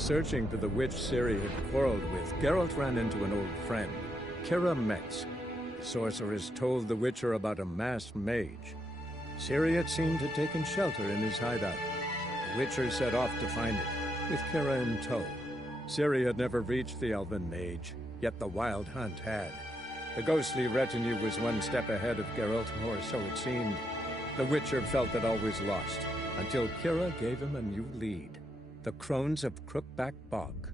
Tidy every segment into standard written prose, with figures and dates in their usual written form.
Searching for the witch Ciri had quarreled with, Geralt ran into an old friend, Kira Metz. The sorceress told the Witcher about a masked mage. Ciri had seemed to have taken shelter in his hideout. The Witcher set off to find it, with Kira in tow. Ciri had never reached the elven mage, yet the wild hunt had. The ghostly retinue was one step ahead of Geralt, or so it seemed. The Witcher felt that all was lost, until Kira gave him a new lead. The Crones of Crookback Bog.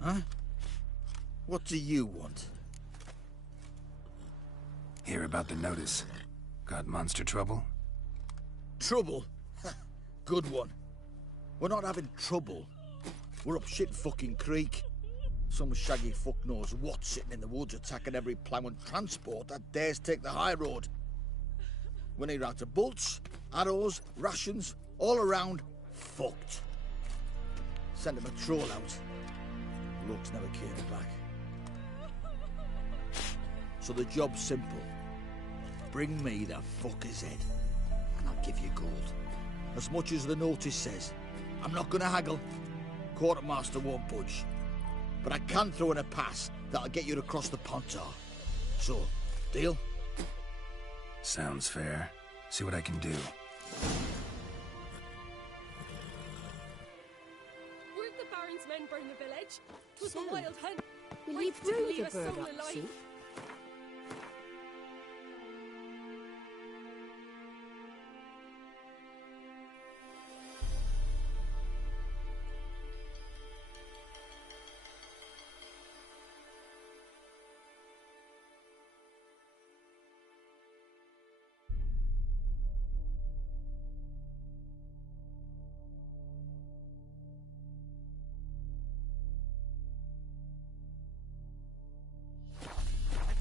Huh? What do you want? Hear about the notice. Got monster trouble? Trouble? Good one. We're not having trouble. We're up shit fucking creek. Some shaggy fuck knows what sitting in the woods attacking every plough and transport that dares take the high road. We need out of bolts, arrows, rations, all around, fucked. Sent him a troll out. Looks never came back. So the job's simple. Bring me the fucker's head, and I'll give you gold. As much as the notice says. I'm not gonna haggle. Quartermaster won't budge. But I can throw in a pass that'll get you across the Pontar. So, deal? Sounds fair. See what I can do. Weren't the Baron's men burn the village? 'Twas a wild hunt. Will Why you didn't brew leave the a bird soul up alive? soup?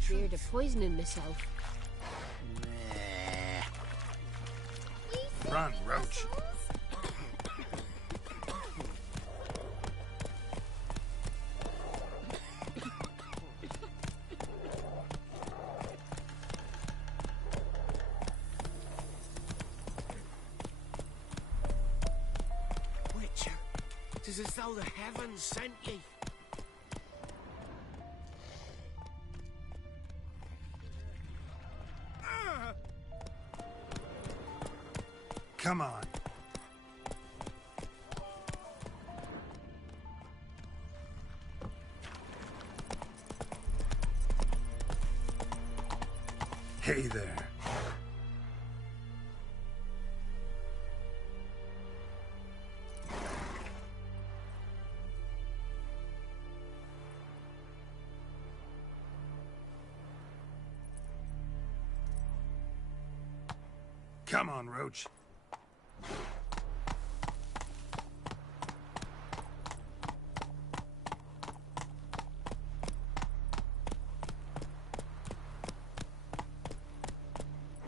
Feared of poisoning myself. Run, Roach. Witcher, 'tis as though the heavens sent ye. Come on. Hey there. Come on, Roach.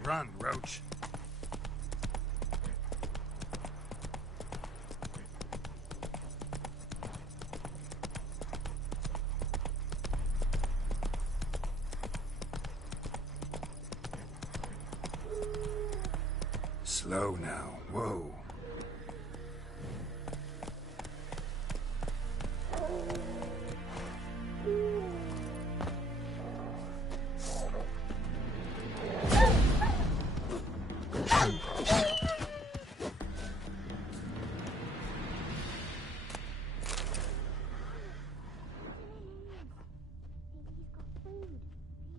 Run, Roach. Slow now. Whoa.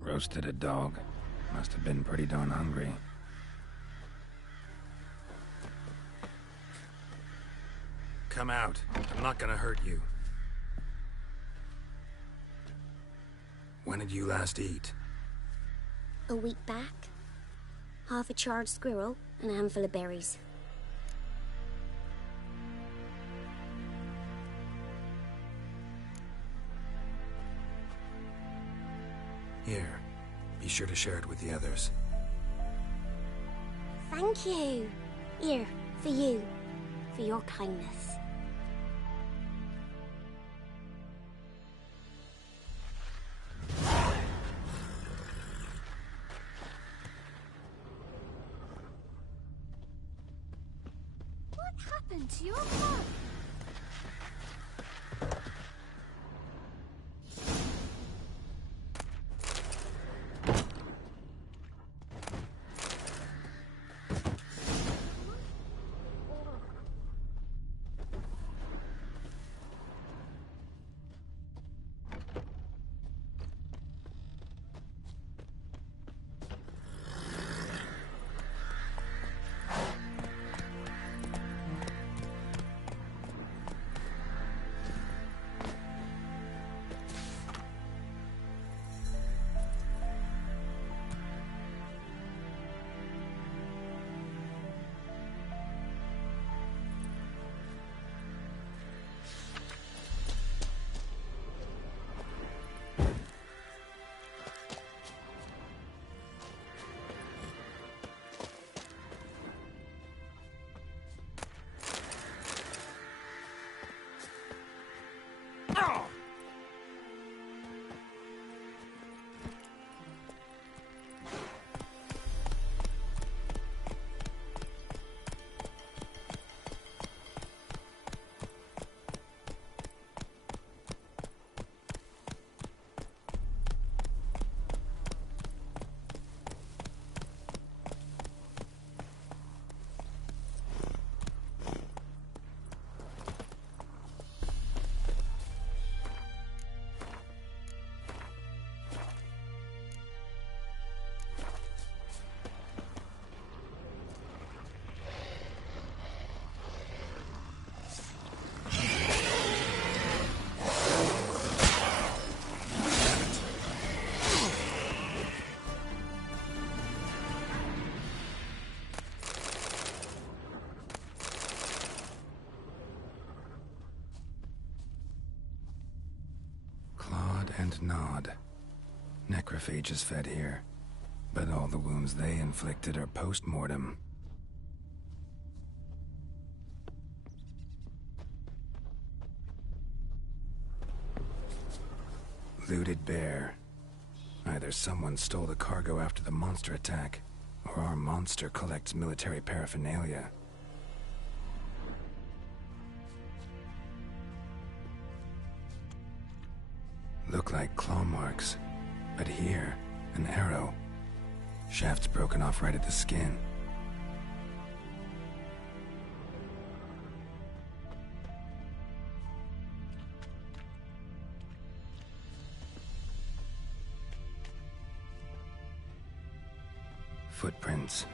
Roasted a dog. Must have been pretty darn hungry. Come out. I'm not gonna hurt you. When did you last eat? A week back. Half a charred squirrel and a handful of berries. Here. Be sure to share it with the others. Thank you. Here, for you. For your kindness. What happened to your mom? And nod. Necrophages fed here, but all the wounds they inflicted are post-mortem. Looted bear. Either someone stole the cargo after the monster attack, or our monster collects military paraphernalia. Look like claw marks, but here, an arrow. Shaft's broken off right at the skin. Footprints.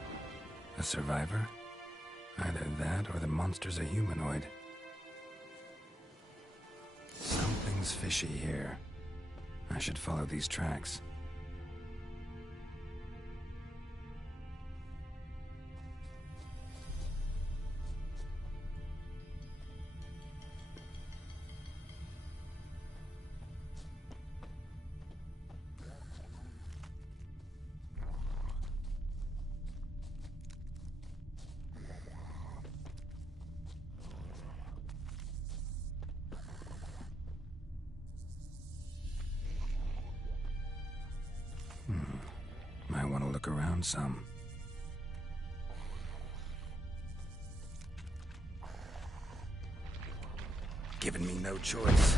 A survivor? Either that or the monster's a humanoid. Something's fishy here. I should follow these tracks. Might want to look around some. Giving me no choice.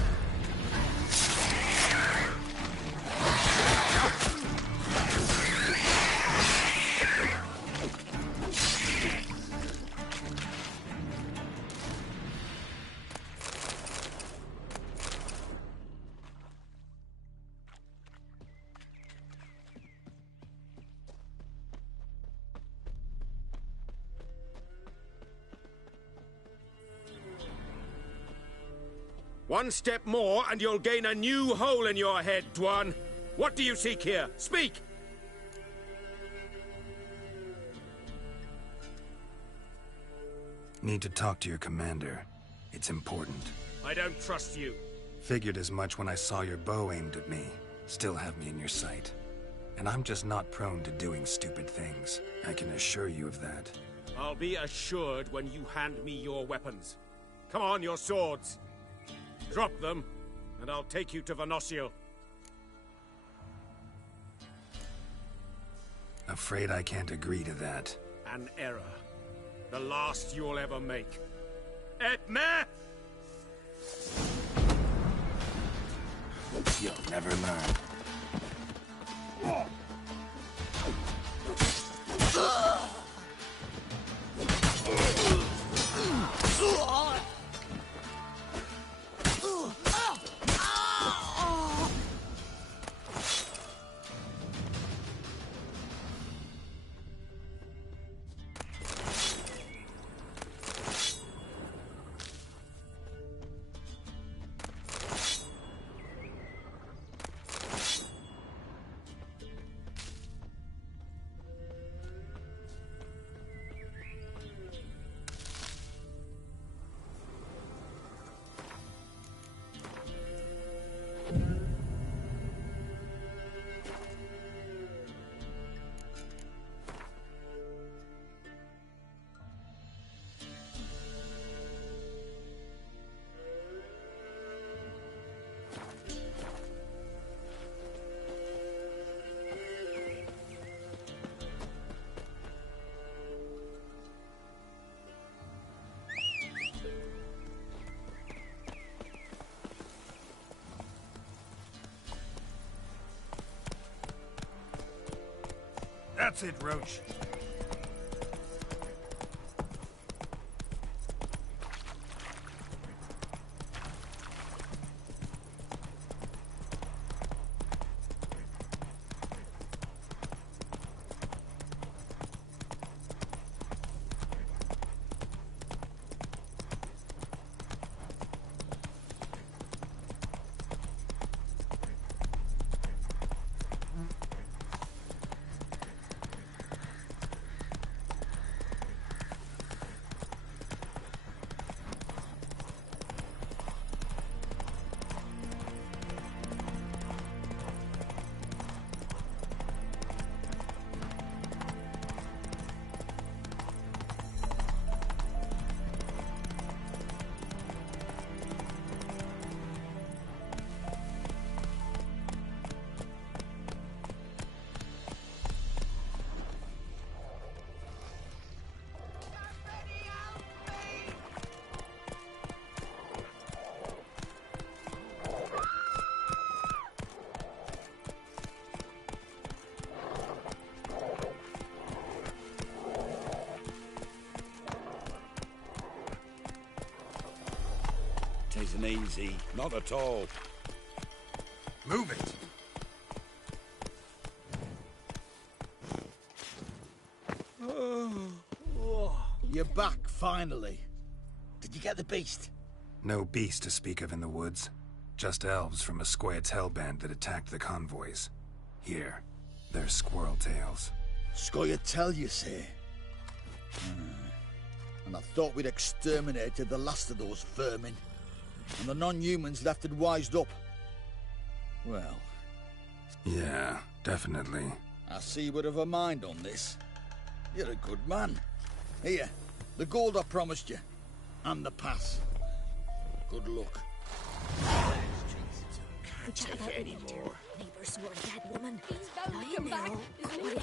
One step more, and you'll gain a new hole in your head, Dwan. What do you seek here? Speak! Need to talk to your commander. It's important. I don't trust you. Figured as much when I saw your bow aimed at me. Still have me in your sight. And I'm just not prone to doing stupid things. I can assure you of that. I'll be assured when you hand me your weapons. Come on, your swords. Drop them, and I'll take you to Venosio. Afraid I can't agree to that. An error. The last you'll ever make. Et me! You'll never learn. That's it, Roach. Tisn't easy, not at all. Move it. You're back, finally. Did you get the beast? No beast to speak of in the woods. Just elves from a Squared's hellband that attacked the convoys. Here, they're squirrel tails. Scoia'tael, you say? And I thought we'd exterminated the last of those vermin. And the non-humans left it wised up. Well, Yeah, definitely. I see you would have a mind on this. You're a good man. Here, the gold I promised you. And the pass. Good luck. We chat about it later. Neighbours swore a dead woman. He's bound to I come back, know. isn't he?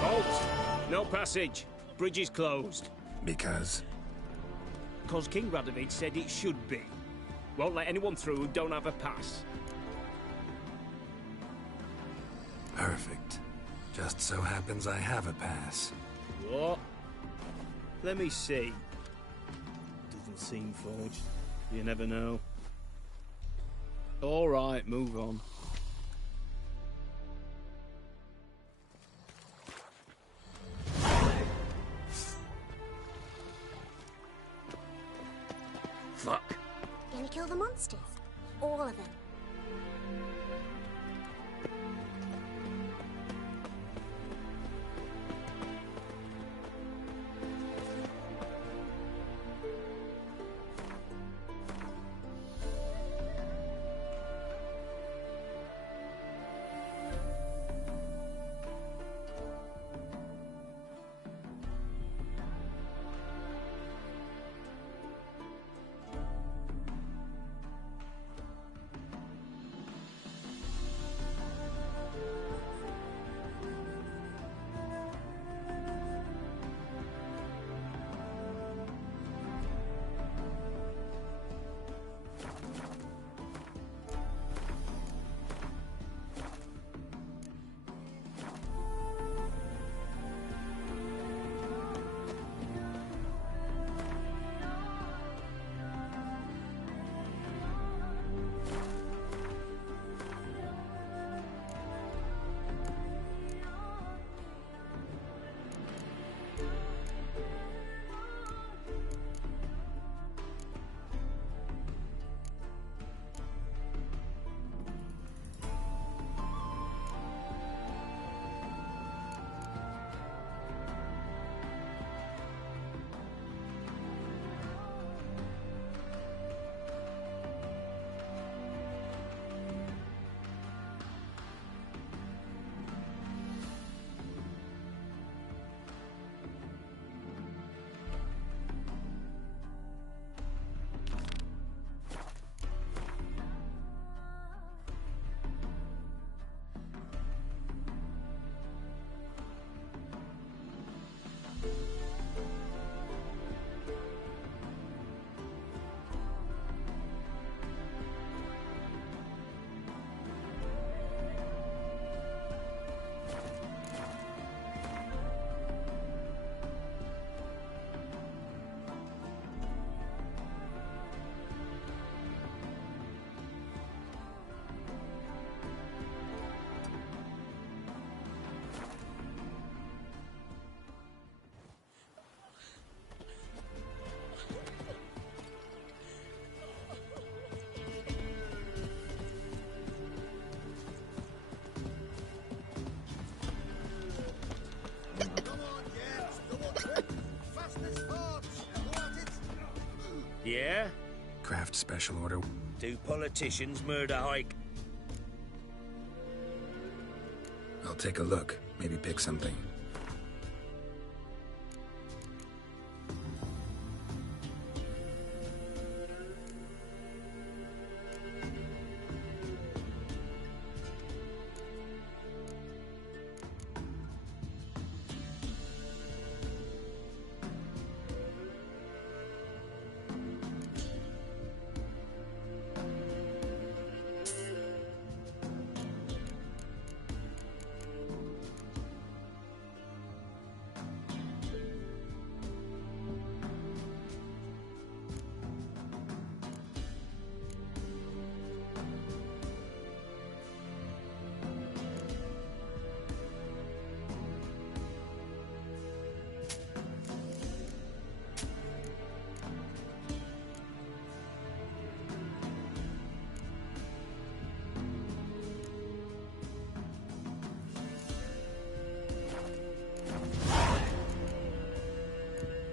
Halt! No passage. Bridge is closed. Because? Because King Radovid said it should be. Won't let anyone through who don't have a pass. Perfect. Just so happens I have a pass. What? Let me see. Doesn't seem forged. You never know. All right, move on. Fuck. Gonna kill the monsters? All of them. Yeah? Craft special order. Do politicians murder high... I'll take a look. Maybe pick something.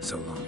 So long.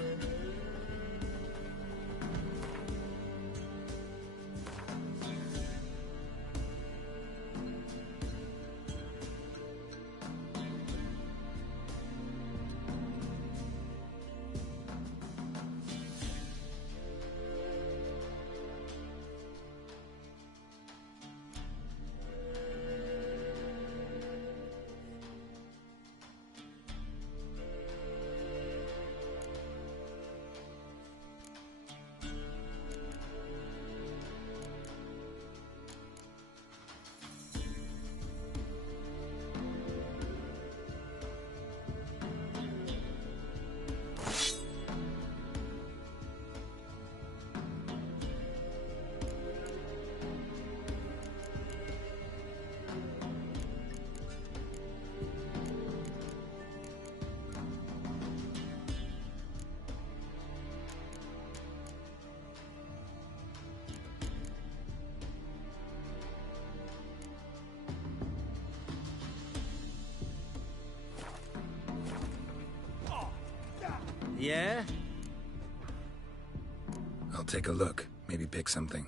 Yeah? I'll take a look. Maybe pick something.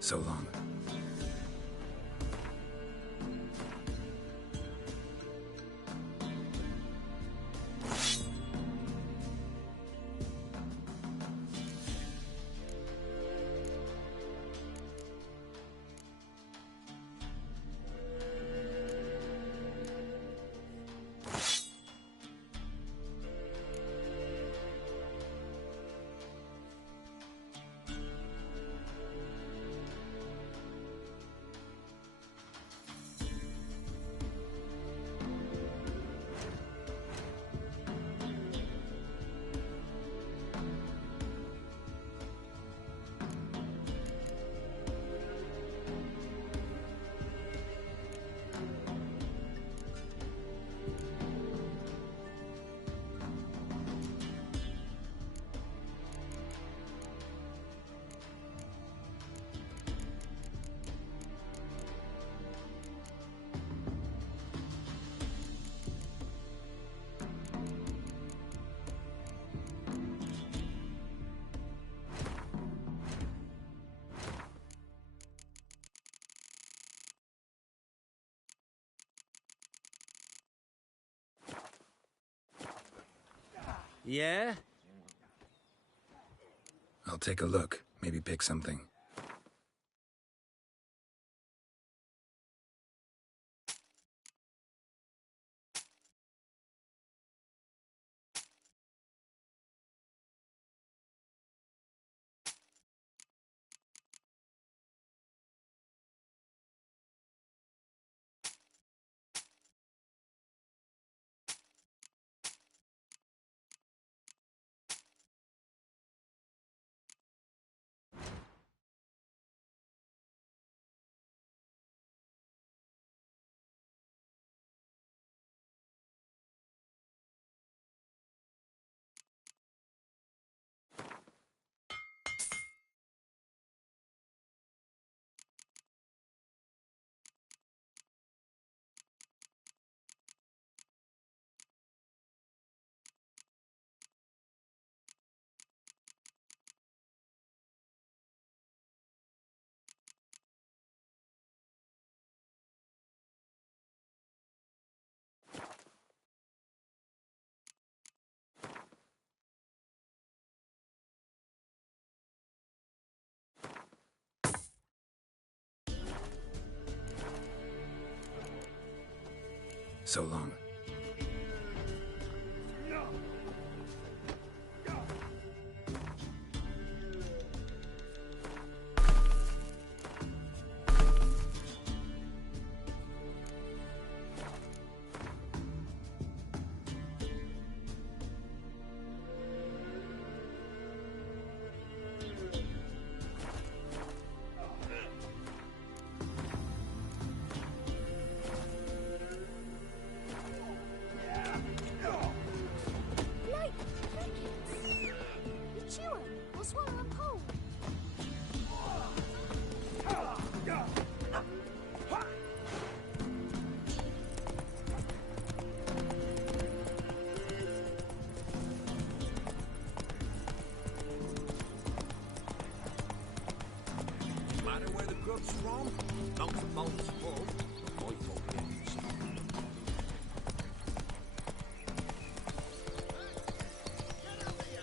So long. Yeah? I'll take a look. Maybe pick something. So long.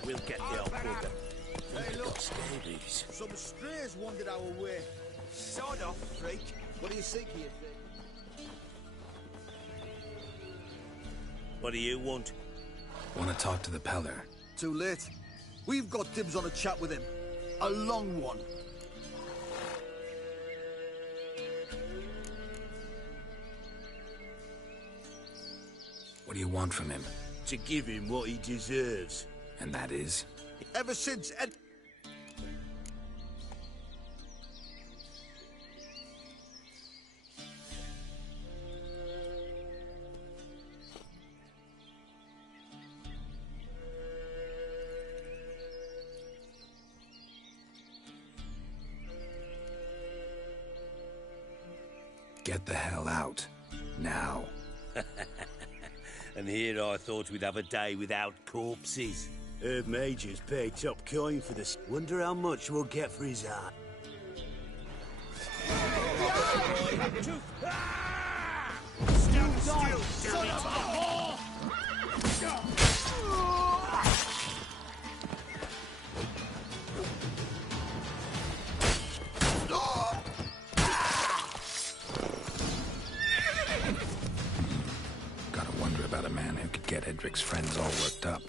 We'll get the old bugger. Hey, look. Scabies. Some strays wandered our way. Sod off, freak. What do you seek here, Dick? What do you want? Want to talk to the Peller? Too late. We've got dibs on a chat with him. A long one. What do you want from him? To give him what he deserves. And that is? Ever since Get the hell out. Now. And here I thought we'd have a day without corpses. Heard Major's paid top coin for this. Wonder how much we'll get for his art. Stand still, son of a whore! Gotta wonder about a man who could get Edric's friends all worked up.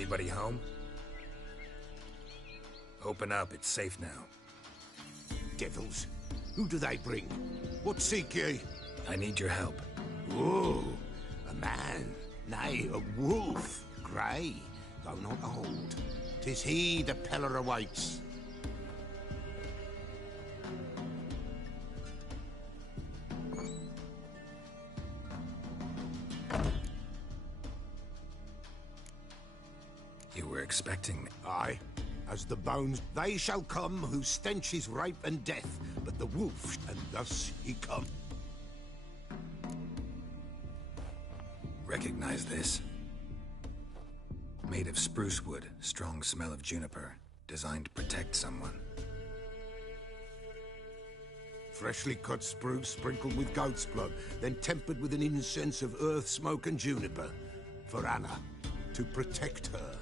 Anybody home? Open up, it's safe now. Devils. Who do they bring? What seek ye? I need your help. Oh, a man. Nay, a wolf. Grey, though not old. 'Tis he the Peller awaits. You were expecting me. Aye. As the bones, they shall come whose stench is rape and death, but the wolf, and thus he come. Recognize this? Made of spruce wood, strong smell of juniper, designed to protect someone. Freshly cut spruce sprinkled with goat's blood, then tempered with an incense of earth, smoke and juniper. For Anna, to protect her.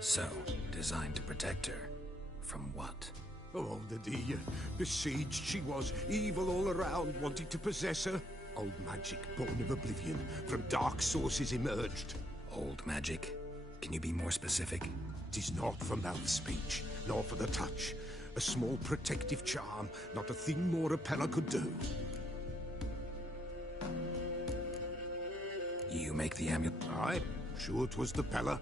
So, designed to protect her. From what? Oh, the dear. Besieged she was, evil all around, wanting to possess her. Old magic, born of oblivion, from dark sources emerged. Old magic? Can you be more specific? 'Tis not for mouth speech, nor for the touch. A small protective charm, not a thing more a Peller could do. You make the amulet? Aye, sure 'twas the Peller.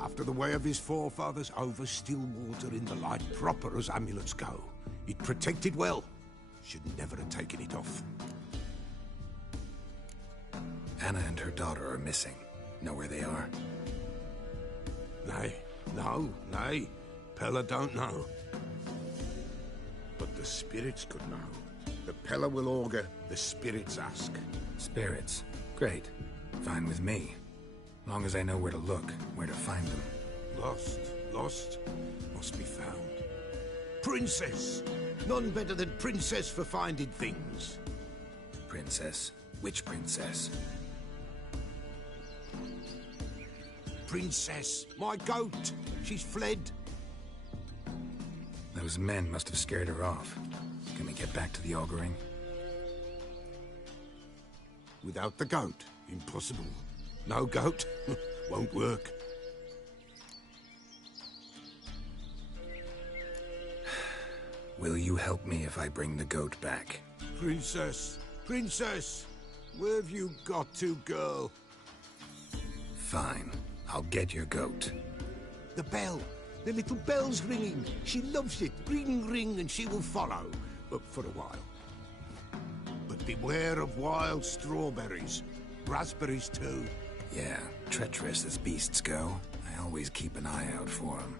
After the way of his forefathers, over still water in the light, proper as amulets go. It protected well. Should never have taken it off. Anna and her daughter are missing. Know where they are? Nay, nay. Peller don't know. But the spirits could know. The Peller will augur, the spirits ask. Spirits. Great. Fine with me. Long as I know where to look, where to find them. Lost, must be found. Princess! None better than Princess for finding things. Princess? Which princess? Princess, my goat! She's fled. Those men must have scared her off. Can we get back to the auguring? Without the goat, impossible. No goat, won't work. Will you help me if I bring the goat back? Princess, where have you got to, girl? Fine. I'll get your goat. The bell. The little bell's ringing. She loves it. Ring, ring, and she will follow. But for a while. But beware of wild strawberries. Raspberries, too. Yeah, treacherous as beasts go. I always keep an eye out for them.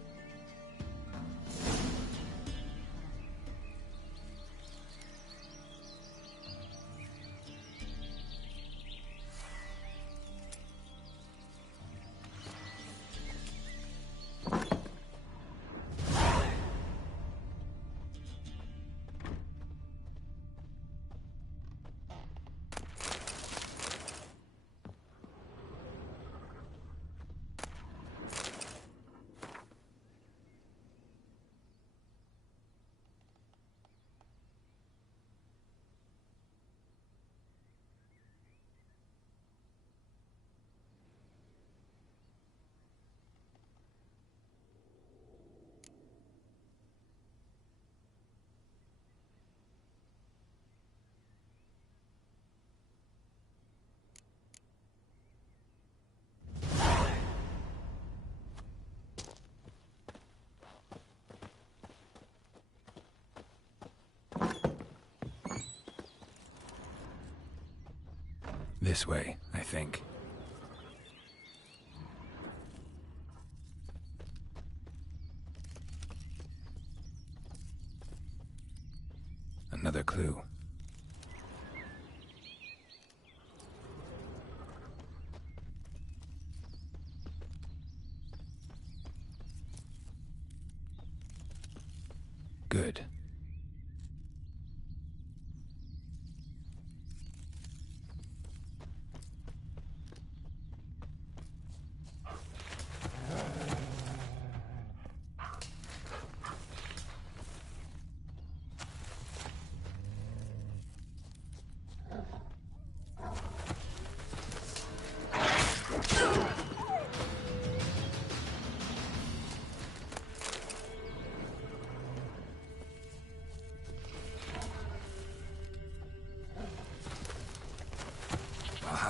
This way, I think. Another clue. Good.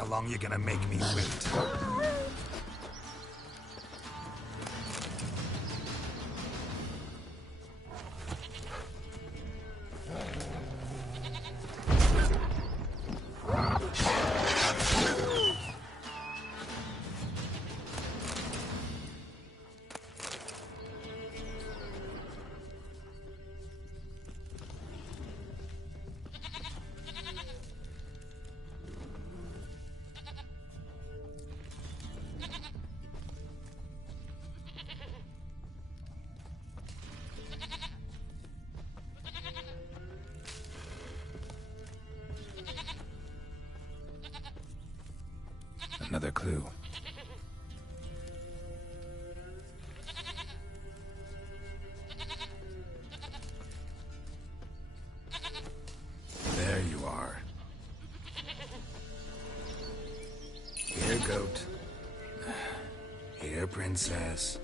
How long you gonna make me wait? Another clue. There you are. Here, goat. Here, princess.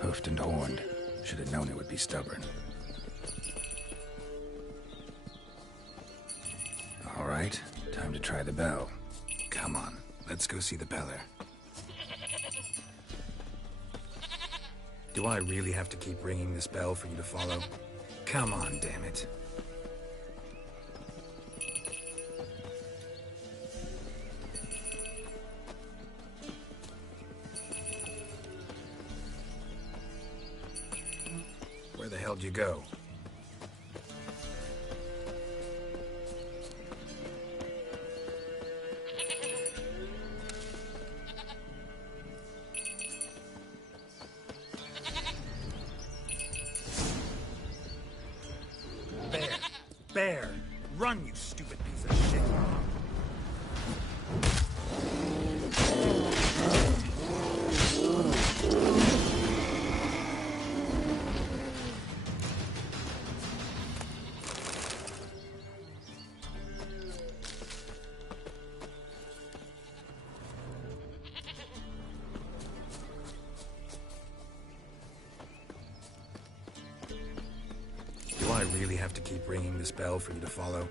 Hoofed and horned. Should have known it would be stubborn. All right, time to try the bell. Come on, let's go see the Peller. Do I really have to keep ringing this bell for you to follow? Come on, damn it. Where the hell'd you go? Bear! Run, you stupid piece of shit! Do I really have to keep ringing this bell for you to follow?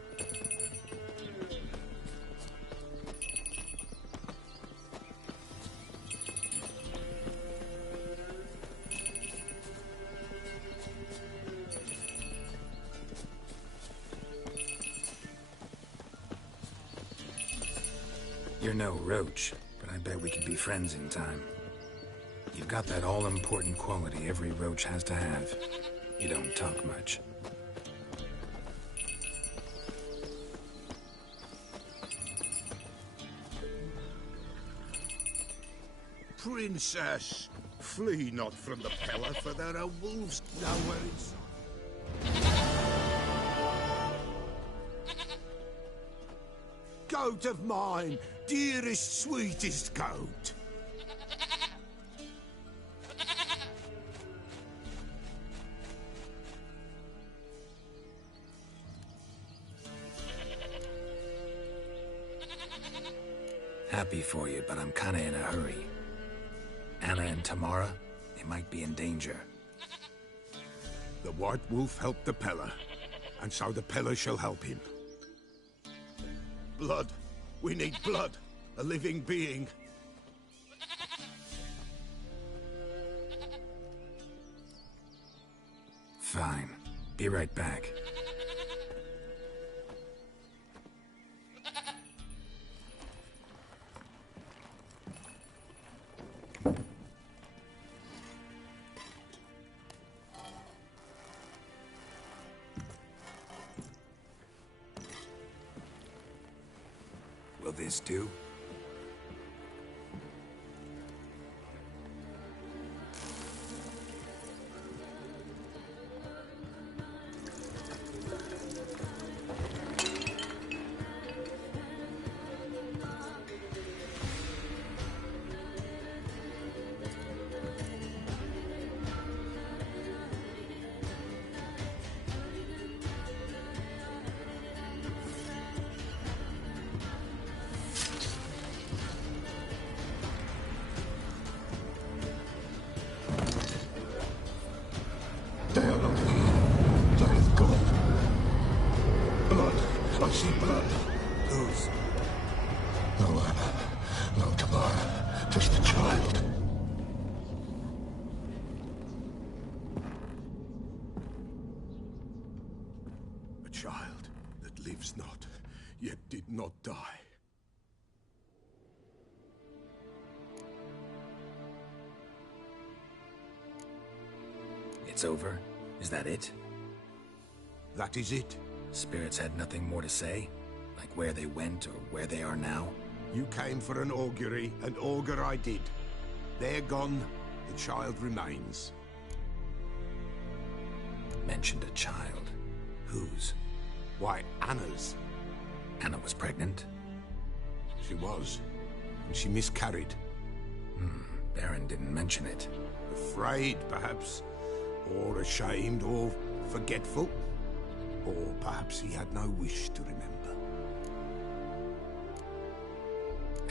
You're no roach, but I bet we could be friends in time. You've got that all-important quality every roach has to have. You don't talk much. Princess, flee not from the Peller, for there are wolves nowhere inside. Goat of mine, dearest, sweetest goat. Happy for you, but I'm kinda in a hurry. Anna and Tamara, they might be in danger. The White Wolf helped the Peller, and so the Peller shall help him. Blood. We need blood. A living being. Fine. Be right back. Will this do? child that lives not, yet did not die. It's over? Is that it? That is it. Spirits had nothing more to say? Like where they went or where they are now? You came for an augury, and augur I did. They're gone, the child remains. Mentioned a child. Whose? Why, Anna's. Anna was pregnant? She was, and she miscarried. Baron didn't mention it. Afraid, perhaps, or ashamed, or forgetful. Or perhaps he had no wish to remember.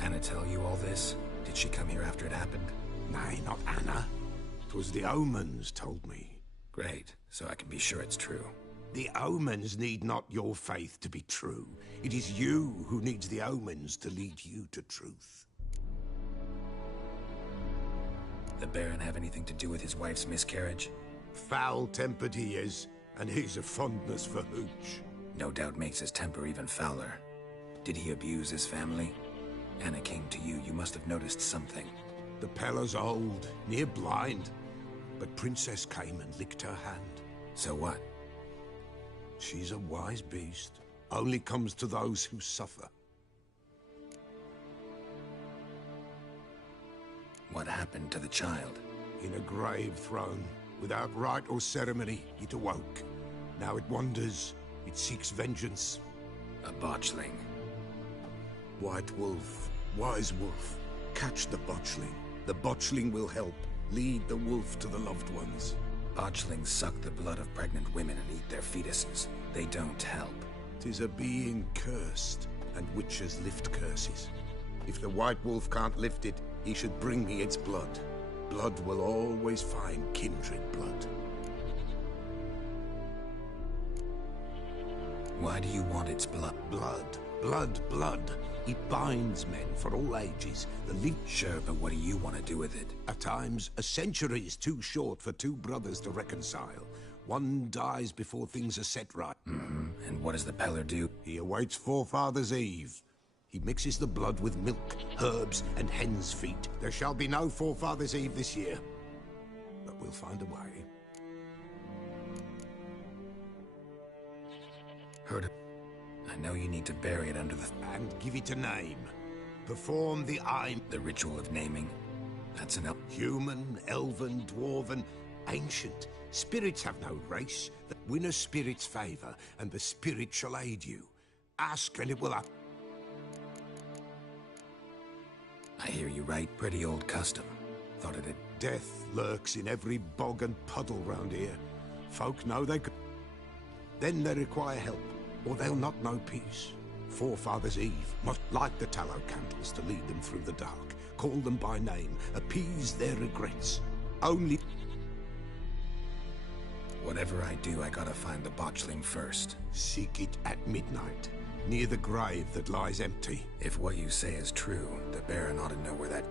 Anna tell you all this? Did she come here after it happened? Nay, not Anna. 'Twas the omens told me. Great, so I can be sure it's true. The omens need not your faith to be true. It is you who needs the omens to lead you to truth. The Baron have anything to do with his wife's miscarriage? Foul-tempered he is, and he's a fondness for hooch. No doubt makes his temper even fouler. Did he abuse his family? Anna came to you, you must have noticed something. The Pella's old, near blind, but Princess came and licked her hand. So what? She's a wise beast. Only comes to those who suffer. What happened to the child? In a grave thrown, without rite or ceremony, it awoke. Now it wanders, it seeks vengeance. A botchling. White wolf, wise wolf, catch the botchling. The botchling will help, lead the wolf to the loved ones. Botchlings suck the blood of pregnant women and eat their fetuses. They don't help. 'Tis a being cursed, and witches lift curses. If the white wolf can't lift it, he should bring me its blood. Blood will always find kindred blood. Why do you want its blood? Blood, blood, blood. It binds men for all ages. The link. Sure, but what do you want to do with it? At times, a century is too short for two brothers to reconcile. One dies before things are set right. And what does the Peller do? He awaits Forefather's Eve. He mixes the blood with milk, herbs, and hen's feet. There shall be no Forefather's Eve this year. But we'll find a way. Heard it. I know you need to bury it under the... And give it a name. Perform the The ritual of naming. That's an... Human, elven, dwarven, ancient. Spirits have no race. Win a spirit's favor, and the spirit shall aid you. Ask, and it will... I hear you right. Pretty old custom. Thought it had... Death lurks in every bog and puddle round here. Folk know they could... Then they require help, or they'll not know peace. Forefather's Eve must light the tallow candles to lead them through the dark. Call them by name, appease their regrets. Only... Whatever I do, I gotta find the botchling first. Seek it at midnight, near the grave that lies empty. If what you say is true, the Baron ought to know where that...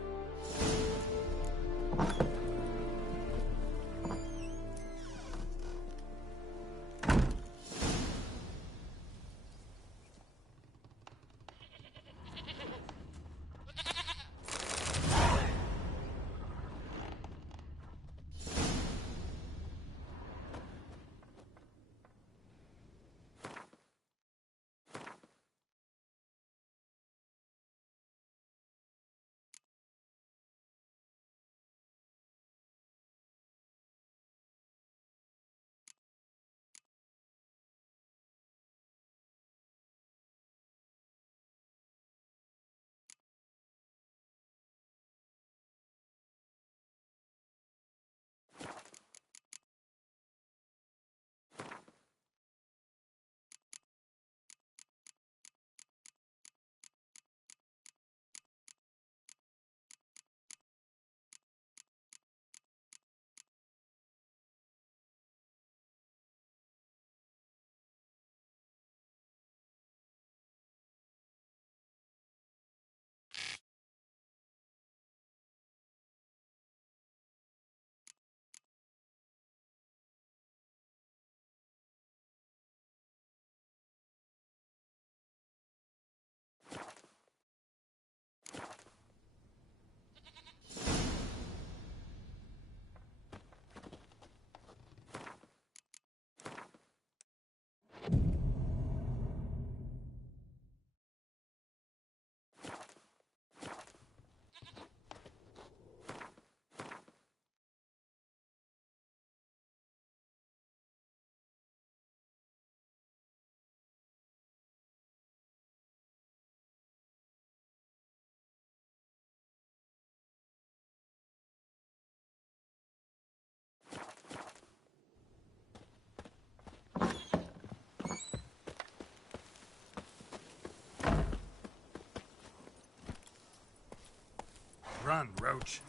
Run, Roach.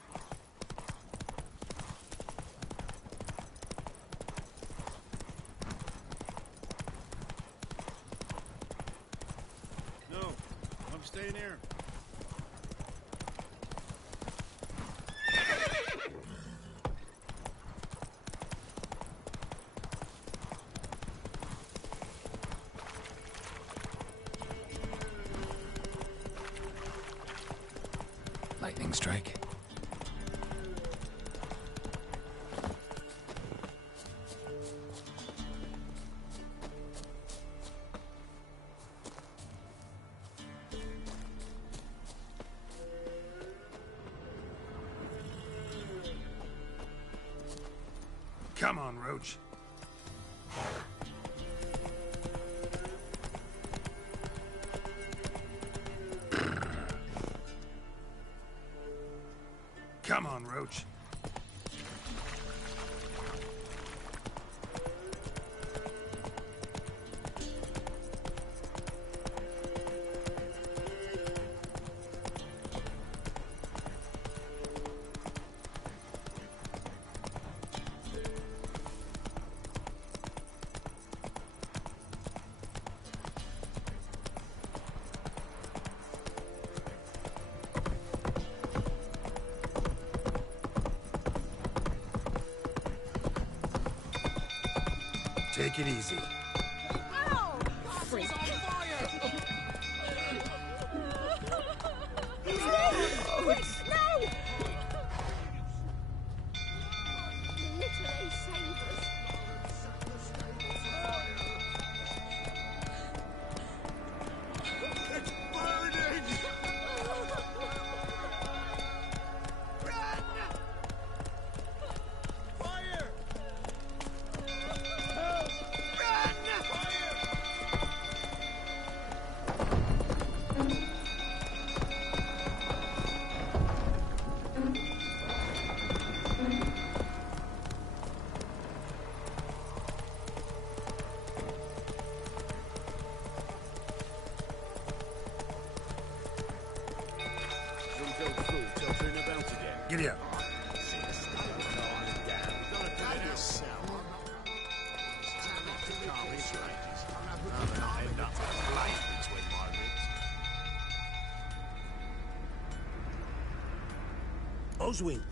No, I'm staying here. Lightning strike. Come on, Roach. Come on, Roach. Take it easy. Freak. No! Literally save us. It's burning! Fire! Help! Run! Fire! Some old fool tottering about again. Giddy up. Oswin?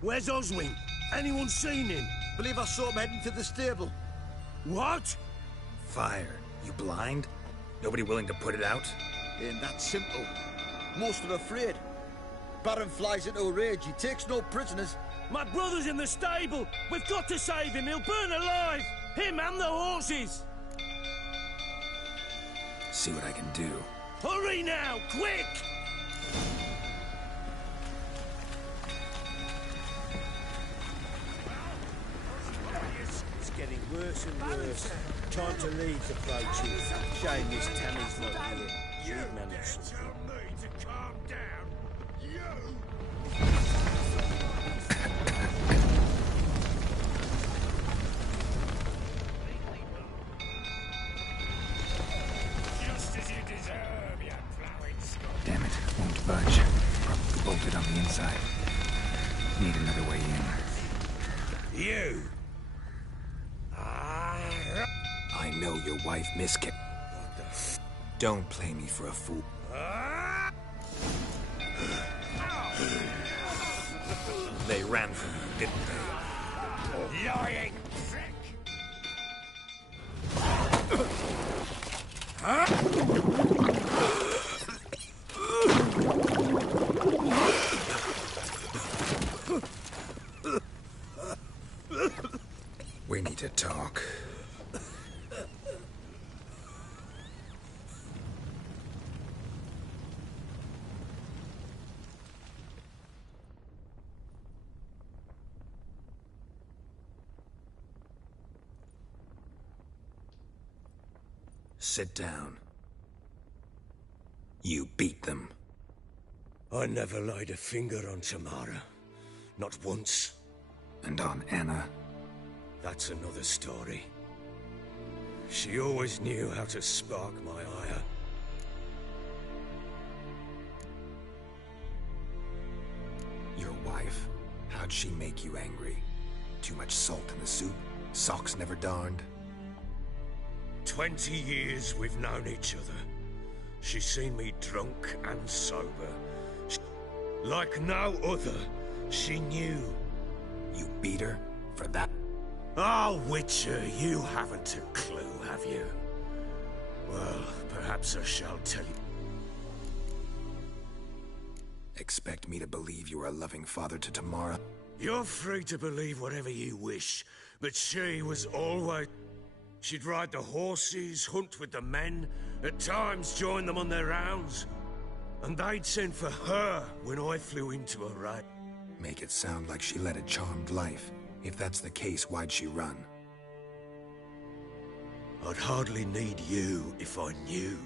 Where's Oswin? Anyone seen him? Believe I saw him heading to the stable. What? Fire. You blind? Nobody willing to put it out? Ain't that simple. Most are afraid. Baron flies into a rage. He takes no prisoners. My brother's in the stable. We've got to save him. He'll burn alive. Him and the horses. See what I can do. Hurry now, quick! It's getting worse and worse. Time to leave the approaching. Shame Miss Tammy's not here. She'd manage something. Tell me to calm down. You! Just as you deserve, you plowing scum. Damn it, won't budge. Probably bolted on the inside. Need another way in. You! I know your wife, Miss K. Don't play me for a fool. They ran from you, didn't they? Lying prick! We need to talk. Sit down. You beat them. I never laid a finger on Tamara. Not once. And on Anna. That's another story. She always knew how to spark my ire. she make you angry? Too much salt in the soup? Socks never darned? 20 years we've known each other. She's seen me drunk and sober. Like no other, she knew. You beat her? For that? Oh, Witcher, you haven't a clue, have you? Well, perhaps I shall tell you. Expect me to believe you are a loving father to Tamara? You're free to believe whatever you wish, but she was always... She'd ride the horses, hunt with the men, at times join them on their rounds. And they'd send for her when I flew into a raid. Make it sound like she led a charmed life. If that's the case, why'd she run? I'd hardly need you if I knew.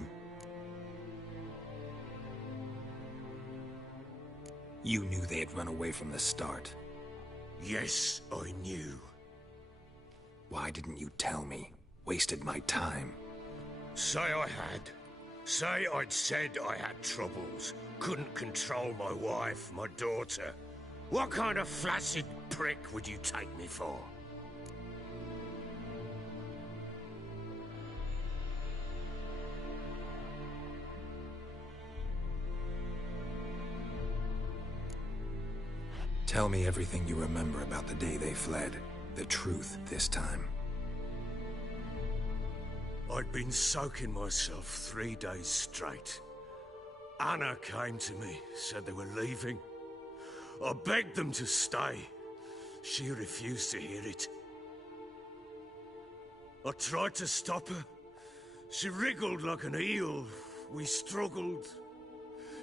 You knew they had run away from the start. Yes, I knew. Why didn't you tell me? Wasted my time. Say I had. Say I'd said I had troubles. Couldn't control my wife, my daughter. What kind of flaccid prick would you take me for? Tell me everything you remember about the day they fled. The truth this time. I'd been soaking myself 3 days straight. Anna came to me, said they were leaving. I begged them to stay. She refused to hear it. I tried to stop her. She wriggled like an eel. We struggled.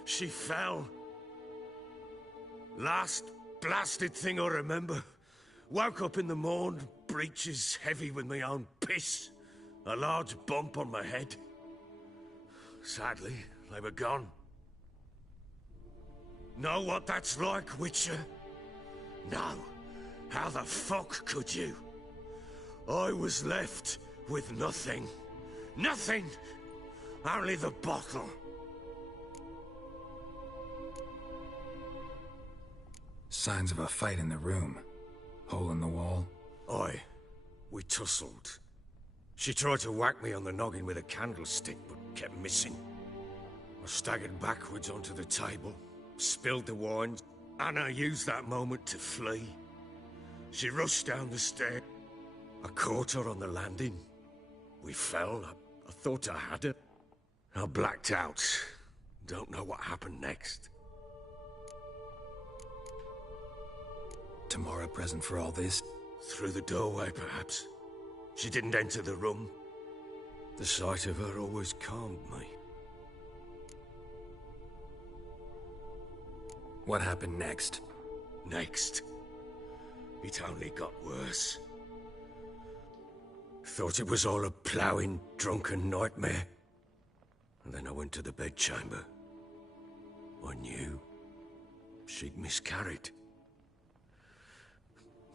She fell. Last blasted thing I remember. Woke up in the morn, breeches heavy with my own piss. A large bump on my head. Sadly, they were gone. Know what that's like, Witcher? No. How the fuck could you? I was left with nothing. Nothing! Only the bottle. Signs of a fight in the room. Hole in the wall? Aye. We tussled. She tried to whack me on the noggin with a candlestick, but kept missing. I staggered backwards onto the table, spilled the wine. Anna used that moment to flee. She rushed down the stair. I caught her on the landing. We fell. I thought I had her. I blacked out. Don't know what happened next. Tamara present for all this? Through the doorway, perhaps. She didn't enter the room. The sight of her always calmed me. What happened next? Next? It only got worse. Thought it was all a ploughing, drunken nightmare. And then I went to the bedchamber. I knew she'd miscarried.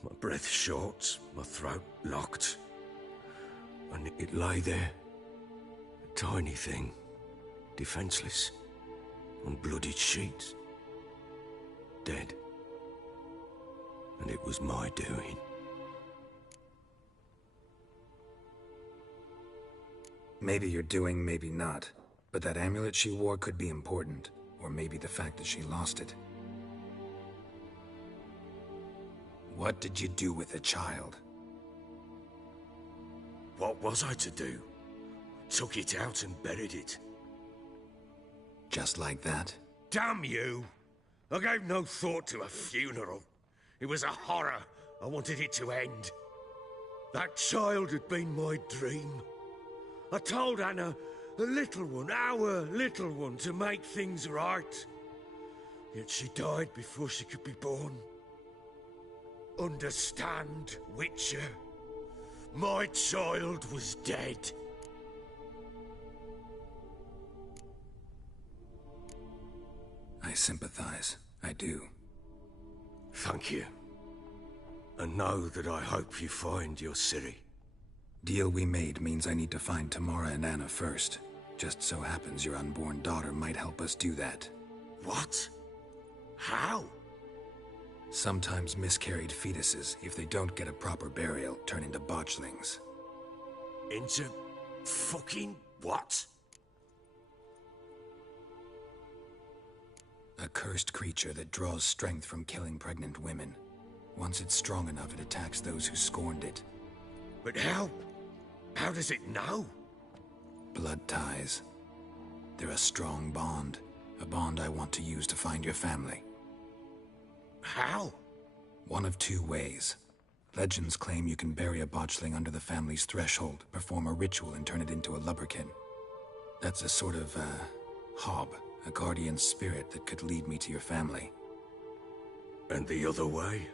My breath short, my throat locked. And it lay there, a tiny thing, defenseless, on bloodied sheets, dead. And it was my doing. Maybe you're doing, maybe not. But that amulet she wore could be important. Or maybe the fact that she lost it. What did you do with the child? What was I to do? Took it out and buried it. Just like that? Damn you! I gave no thought to a funeral. It was a horror. I wanted it to end. That child had been my dream. I told Anna, the little one, our little one, to make things right. Yet she died before she could be born. Understand, Witcher? My child was dead. I sympathize. I do. Thank you. And know that I hope you find your Ciri. Deal we made means I need to find Tamara and Anna first. Just so happens your unborn daughter might help us do that. What? How? Sometimes miscarried fetuses, if they don't get a proper burial, turn into botchlings. Into fucking what? A cursed creature that draws strength from killing pregnant women. Once it's strong enough, it attacks those who scorned it. But how? How does it know? Blood ties. They're a strong bond. A bond I want to use to find your family. How? One of two ways. Legends claim you can bury a botchling under the family's threshold, perform a ritual, and turn it into a lubberkin. That's a sort of, hob, a guardian spirit that could lead me to your family. And the other way?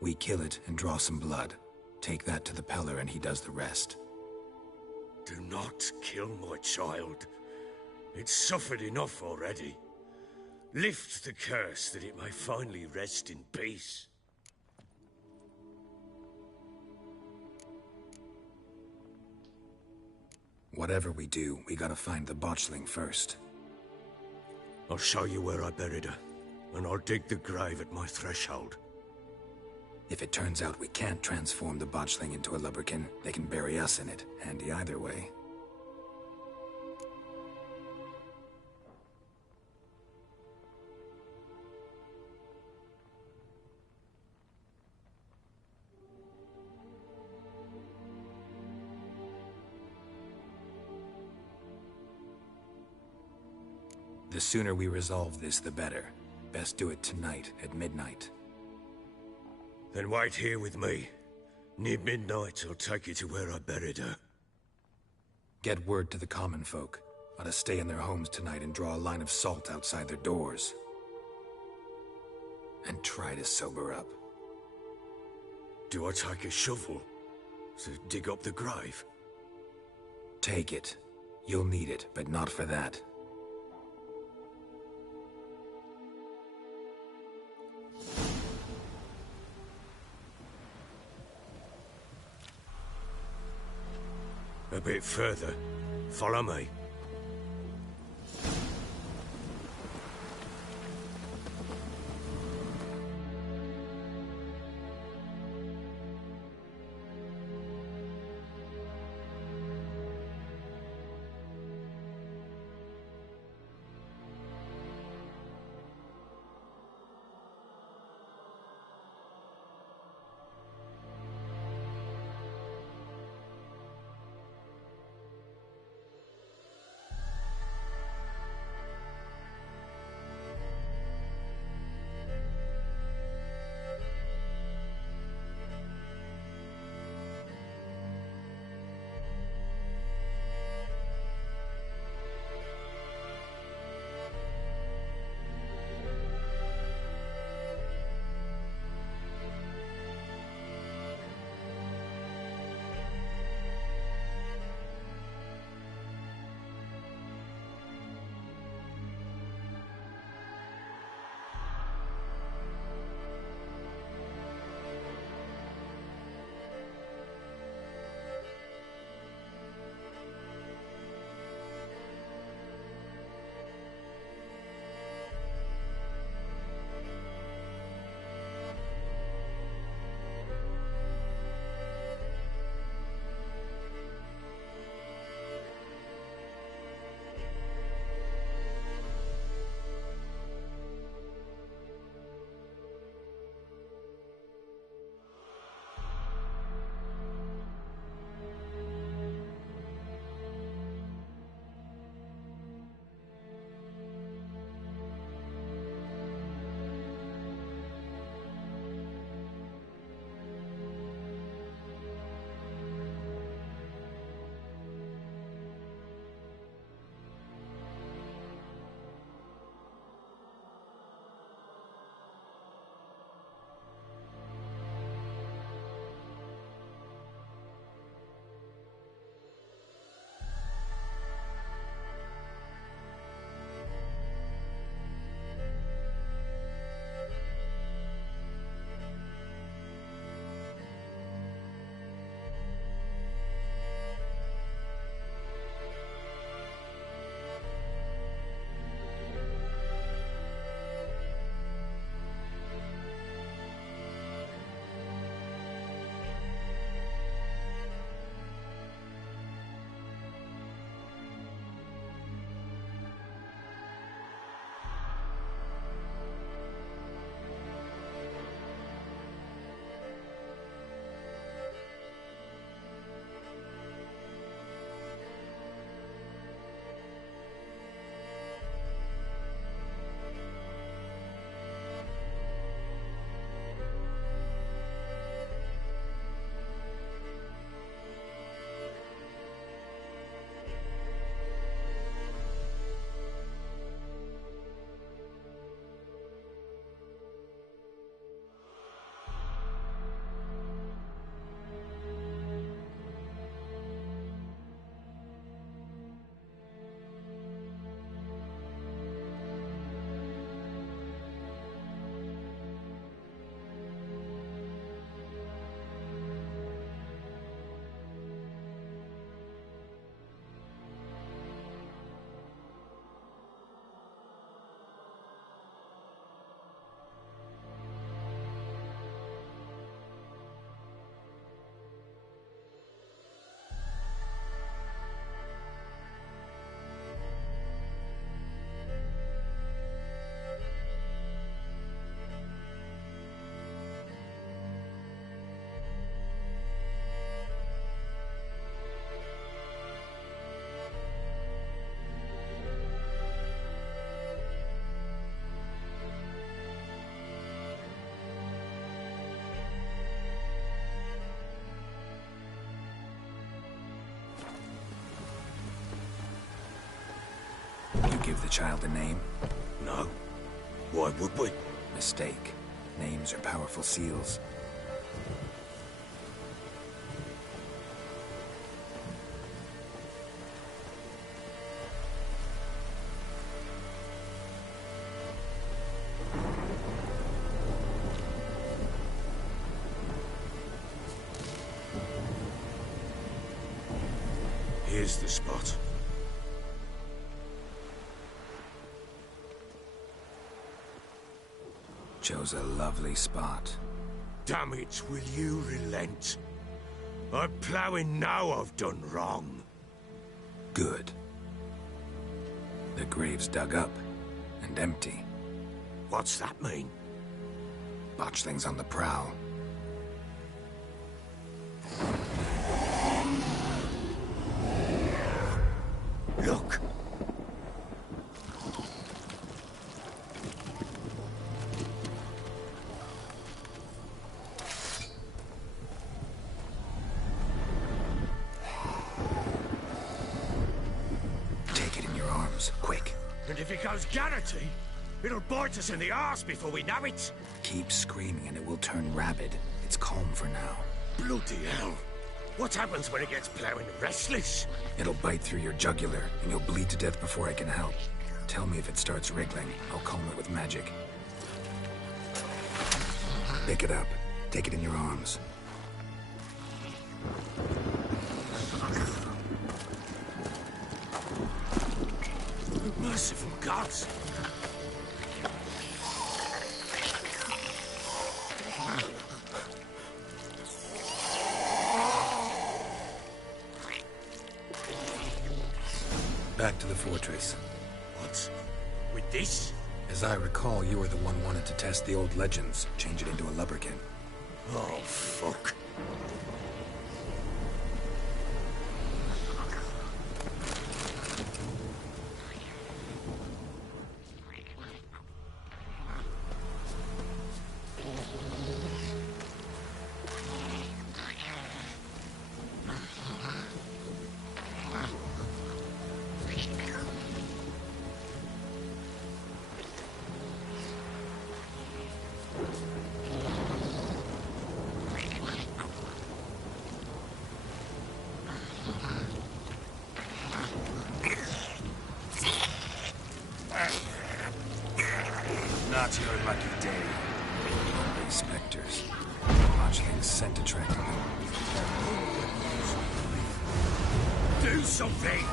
We kill it and draw some blood. Take that to the Peller and he does the rest. Do not kill my child. It's suffered enough already. Lift the curse that it may finally rest in peace. Whatever we do, we gotta find the botchling first. I'll show you where I buried her, and I'll dig the grave at my threshold. If it turns out we can't transform the botchling into a lubberkin, they can bury us in it. Handy either way. The sooner we resolve this, the better. Best do it tonight, at midnight. Then wait here with me. Near midnight, I'll take you to where I buried her. Get word to the common folk. Ought to stay in their homes tonight and draw a line of salt outside their doors. And try to sober up. Do I take a shovel to dig up the grave? Take it. You'll need it, but not for that. A bit further. Follow me. the child a name? No. Why would we? Mistake. Names are powerful seals. Here's the spot. Chose a lovely spot. Damn it, will you relent? I'm ploughing now I've done wrong. Good. The grave's dug up and empty. What's that mean? Botchling's on the prowl. Look! Take it in your arms, quick. And if it goes Garrity, it'll bite us in the arse before we know it. Keep screaming and it will turn rabid. It's calm for now. Bloody hell! What happens when it gets ploughing restless? It'll bite through your jugular, and you'll bleed to death before I can help. Tell me if it starts wriggling. I'll calm it with magic. Pick it up. Take it in your arms. Merciful gods! Back to the fortress. What? With this? As I recall, you were the one wanted to test the old legends, change it into a lubberkin. Oh, fuck. Not your lucky day. Lonely specters. Botchling's scent attracted them. Do something!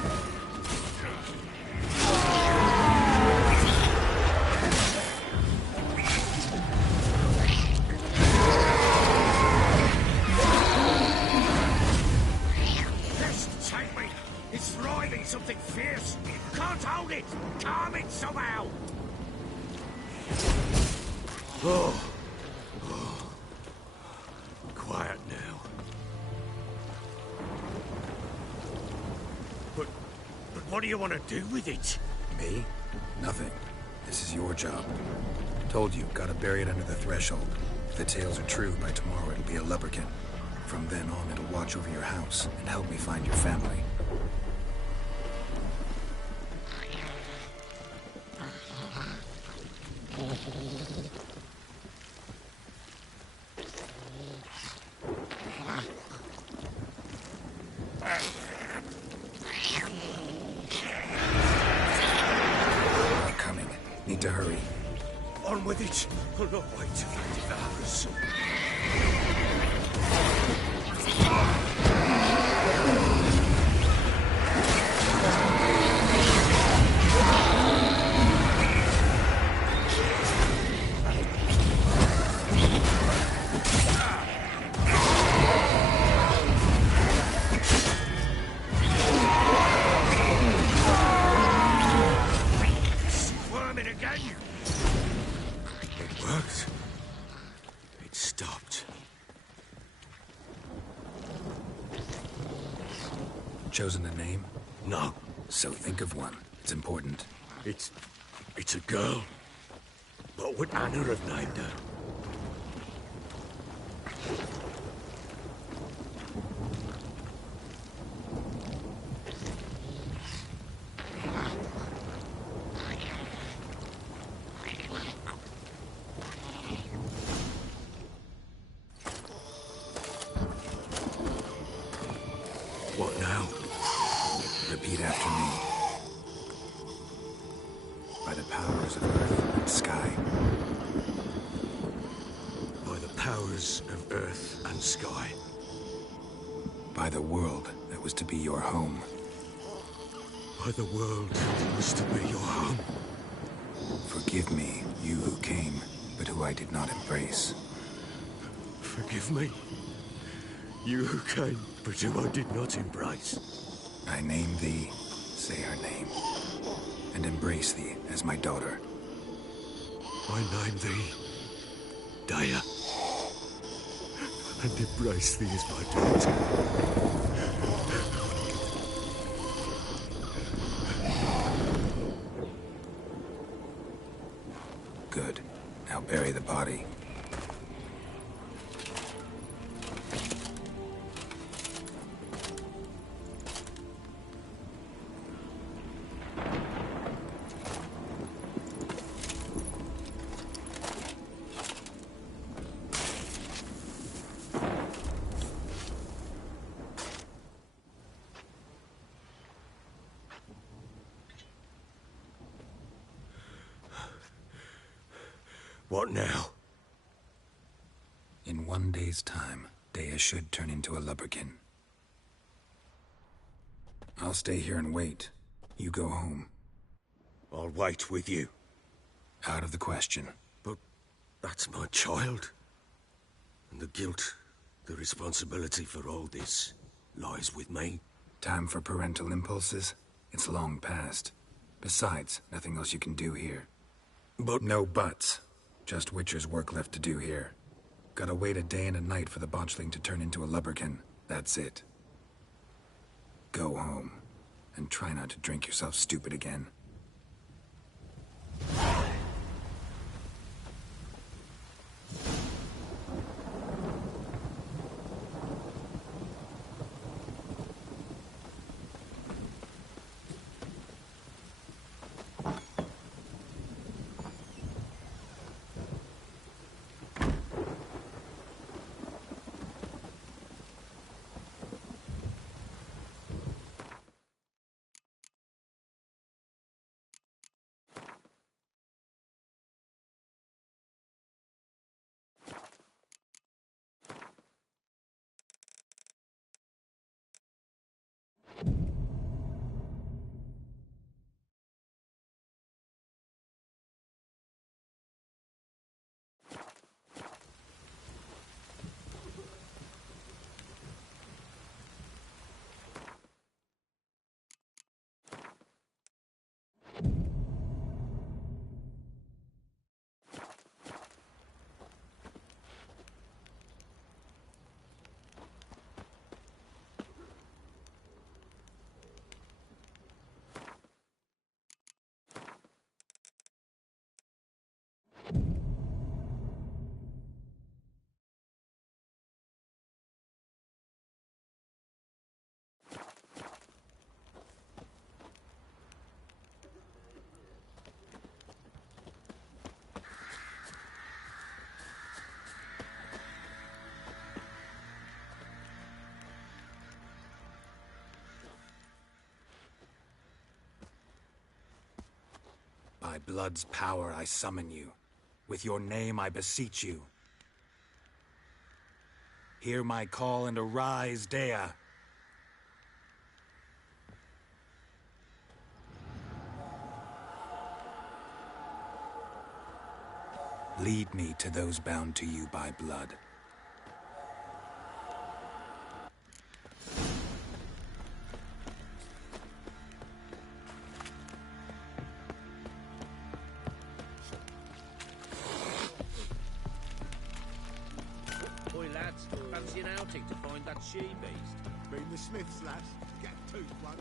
Yes, take me! It's thriving something fierce! Can't hold it! Calm it somehow! Oh. Quiet now. But what do you want to do with it? Me? Nothing. This is your job. Told you, gotta bury it under the threshold. If the tales are true, by tomorrow it'll be a lubberkin. From then on, it'll watch over your house and help me find your family. They're coming. Need to hurry. On with it! I'll not wait till they devour us. Squirming again! It worked. It stopped. Chosen a name? No. So think of one. It's important. It's a girl. What would Anna have named her? Repeat after me. By the powers of earth and sky. By the powers of earth and sky. By the world that was to be your home. By the world that was to be your home. Forgive me, you who came, but who I did not embrace. Forgive me, you who came, but who I did not embrace. I name thee, say her name, and embrace thee as my daughter. I name thee, Daya, and embrace thee as my daughter. Good. Now bury the body. What now? In 1 day's time, Dea should turn into a lubberkin. I'll stay here and wait. You go home. I'll wait with you. Out of the question. But that's my child. And the guilt, the responsibility for all this, lies with me. Time for parental impulses? It's long past. Besides, nothing else you can do here. But... No buts. Just Witcher's work left to do here. Gotta wait a day and a night for the botchling to turn into a lubberkin. That's it. Go home. And try not to drink yourself stupid again. By blood's power I summon you. With your name I beseech you. Hear my call and arise, Dea. Lead me to those bound to you by blood. Boy, lads, fancy an outing to find that she-beast? Been the Smiths, lads. Get a tooth one.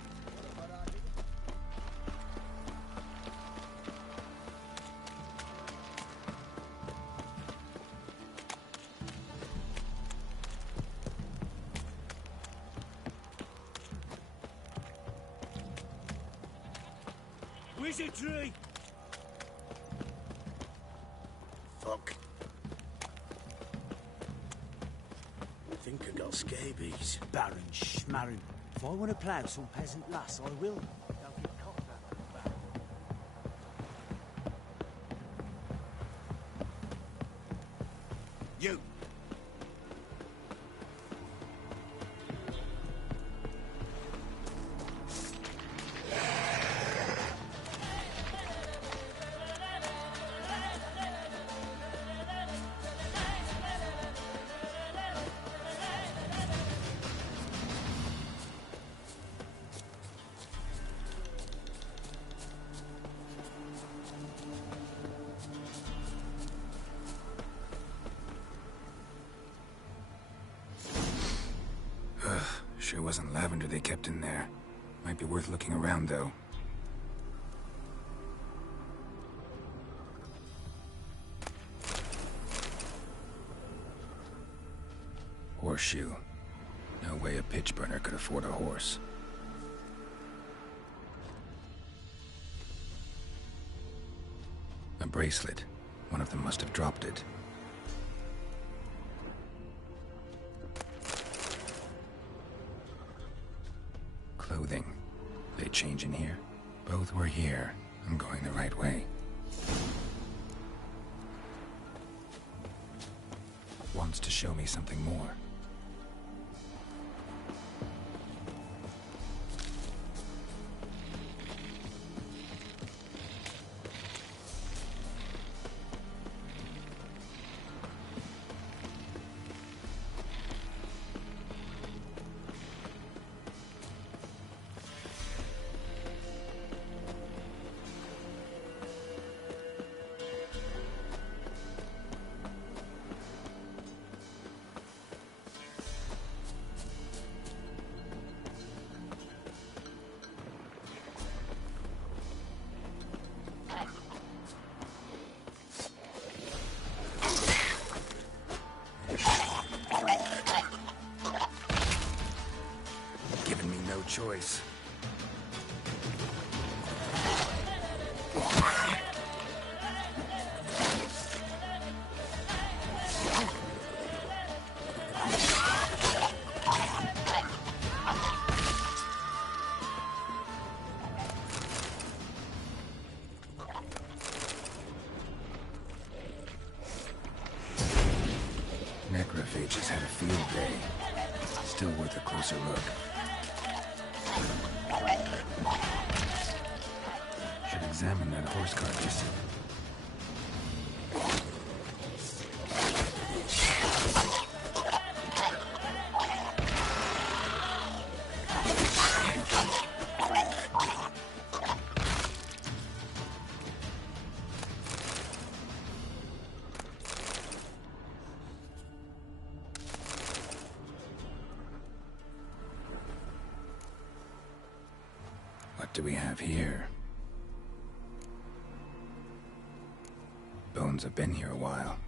Wizardry! Fuck. I think I got scabies. Baron Schmarren. If I want to plough some peasant lass, I will. Don't get cocked out of the back. You! Sure wasn't lavender they kept in there. Might be worth looking around, though. Horseshoe. No way a pitch burner could afford a horse. A bracelet. One of them must have dropped it. Clothing. They change in here? Both were here. I'm going the right way. Wants to show me something more. Giving me no choice. Necrophages had a field day. Still worth a closer look. Should examine that horse carcass. What do we have here? Bones have been here a while.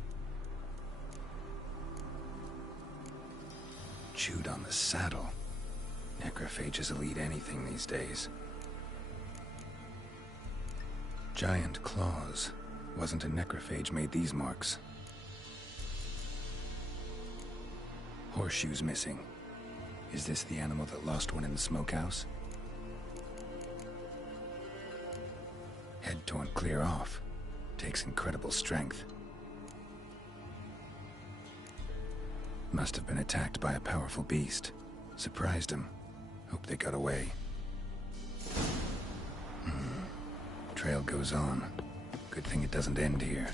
Chewed on the saddle. Necrophages will eat anything these days. Giant claws. Wasn't a necrophage made these marks. Horseshoes missing. Is this the animal that lost one in the smokehouse? Head torn clear off. Takes incredible strength. Must have been attacked by a powerful beast. Surprised him. Hope they got away. Trail goes on. Good thing it doesn't end here.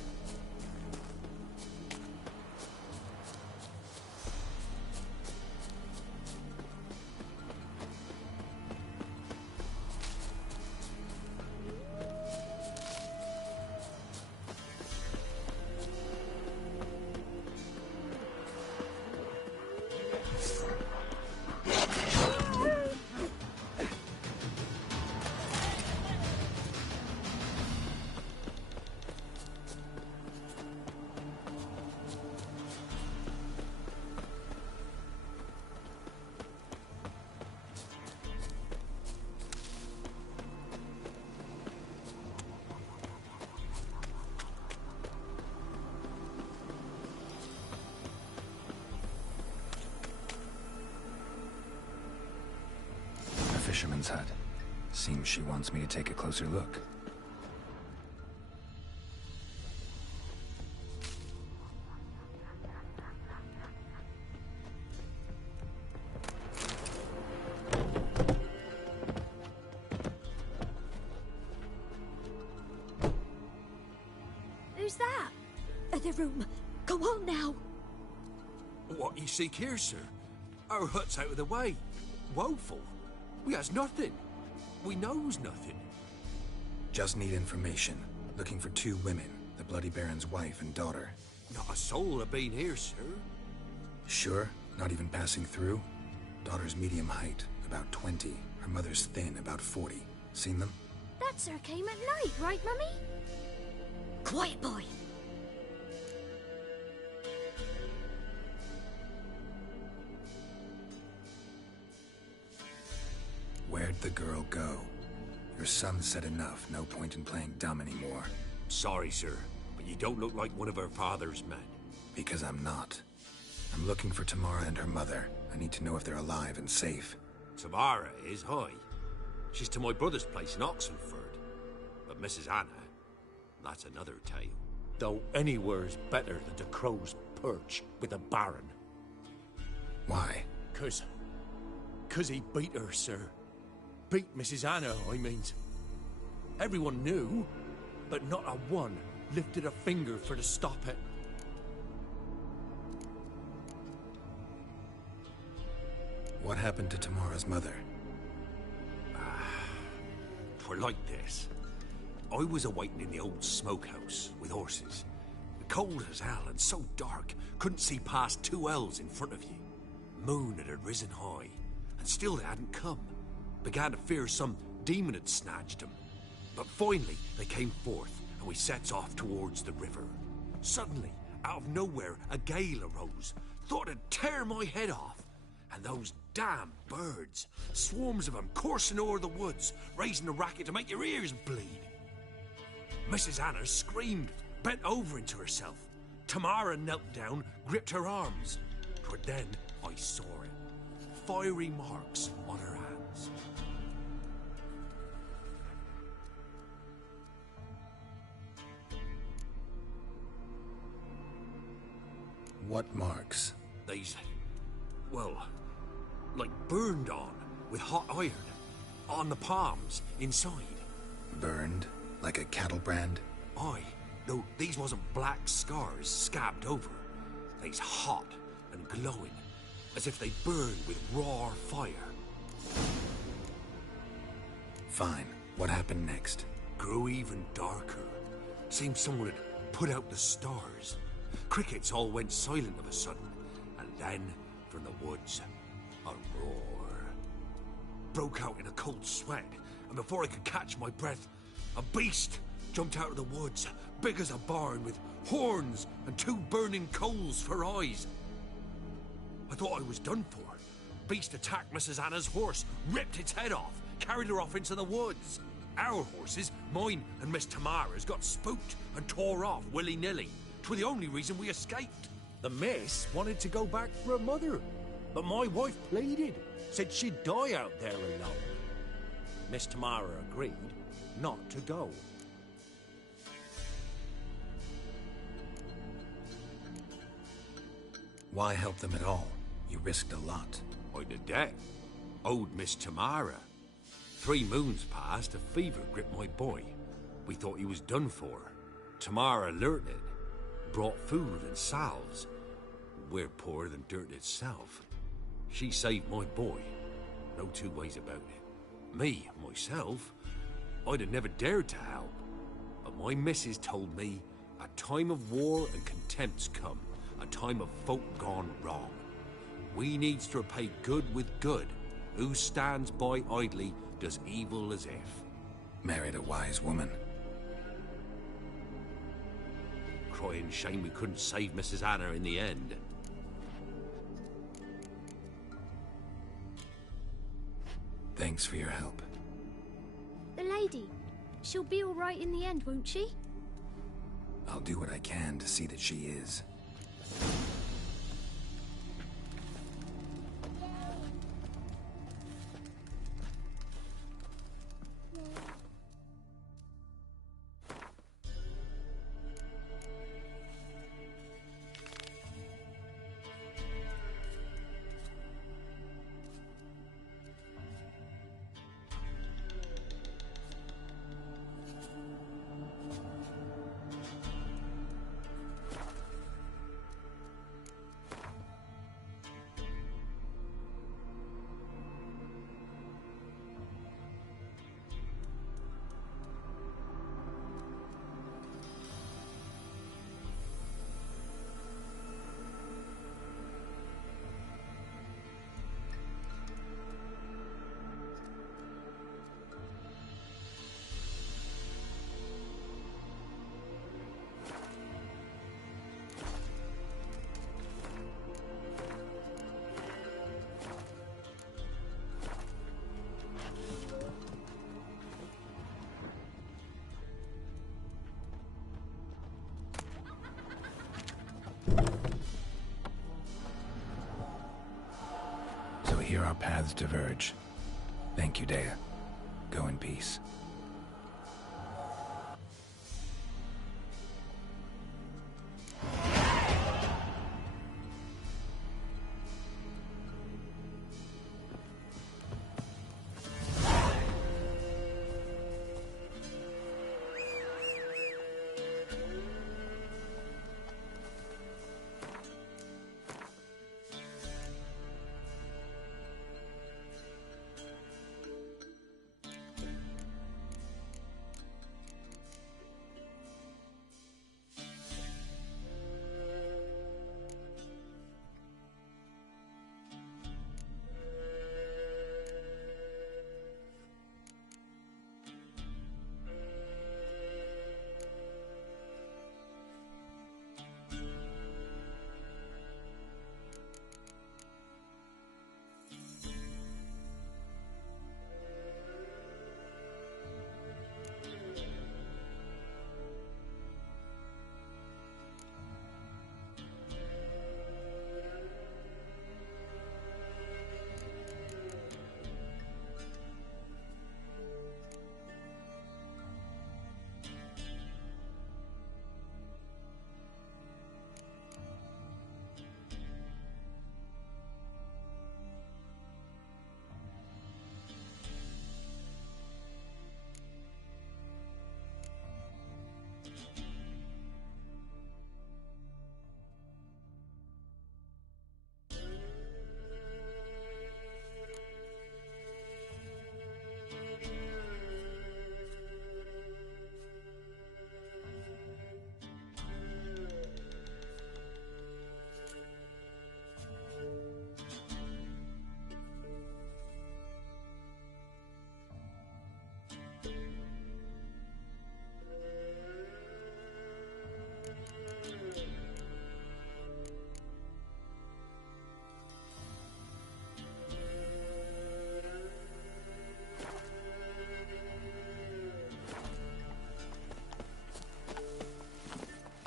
fisherman's hut. Seems she wants me to take a closer look. Who's that? The room. Come on now. What you seek here, sir? Our hut's out of the way. Woeful. We has nothing. We knows nothing. Just need information. Looking for 2 women, the Bloody Baron's wife and daughter. Not a soul have been here, sir. Sure? Not even passing through? Daughter's medium height, about 20. Her mother's thin, about 40. Seen them? That sir came at night, right, Mummy? Quiet, boy. Where'd the girl go? Your son said enough. No point in playing dumb anymore. Sorry, sir, but you don't look like one of her father's men. Because I'm not. I'm looking for Tamara and her mother. I need to know if they're alive and safe. Tamara is, hi. She's to my brother's place in Oxenford. But Mrs. Anna, that's another tale. Though anywhere's better than the Crow's Perch with a Baron. Why? 'Cause he beat her, sir. Beat Mrs. Anna, I means. Everyone knew, but not a one lifted a finger for to stop it. What happened to Tamara's mother? Twere like this. I was awaiting in the old smokehouse with horses. Cold as hell and so dark, couldn't see past 2 ells in front of you. Moon had risen high, and still they hadn't come. Began to fear some demon had snatched them. But finally, they came forth, and we sets off towards the river. Suddenly, out of nowhere, a gale arose. Thought it'd tear my head off. And those damn birds, swarms of them coursing o'er the woods, raising a racket to make your ears bleed. Mrs. Anna screamed, bent over into herself. Tamara knelt down, gripped her arms. 'Twere then I saw it. Fiery marks on her hands. What marks? They's, well, like burned on with hot iron. On the palms, inside. Burned? Like a cattle brand? Aye. No, these wasn't black scars scabbed over. They's hot and glowing, as if they burned with raw fire. Fine. What happened next? Grew even darker. Seemed someone had put out the stars. Crickets all went silent of a sudden, and then, from the woods, a roar. Broke out in a cold sweat, and before I could catch my breath, a beast jumped out of the woods, big as a barn, with horns and 2 burning coals for eyes. I thought I was done for. Beast attacked Mrs. Anna's horse, ripped its head off, carried her off into the woods. Our horses, mine and Miss Tamara's, got spooked and tore off willy-nilly. 'Twere the only reason we escaped. The miss wanted to go back for her mother, but my wife pleaded, said she'd die out there alone. Miss Tamara agreed not to go. Why help them at all? You risked a lot. I'd a debt. Owed Miss Tamara. 3 moons passed, a fever gripped my boy. We thought he was done for. Tamara alerted, brought food and salves. We're poorer than dirt itself. She saved my boy. No 2 ways about it. Me, myself, I'd have never dared to help. But my missus told me a time of war and contempt's come. A time of folk gone wrong. We needs to repay good with good. Who stands by idly does evil as if. Married a wise woman. Crying shame we couldn't save Mrs. Anna in the end. Thanks for your help. The lady. She'll be all right in the end, won't she? I'll do what I can to see that she is. here our paths diverge. Thank you, Dea. Go in peace.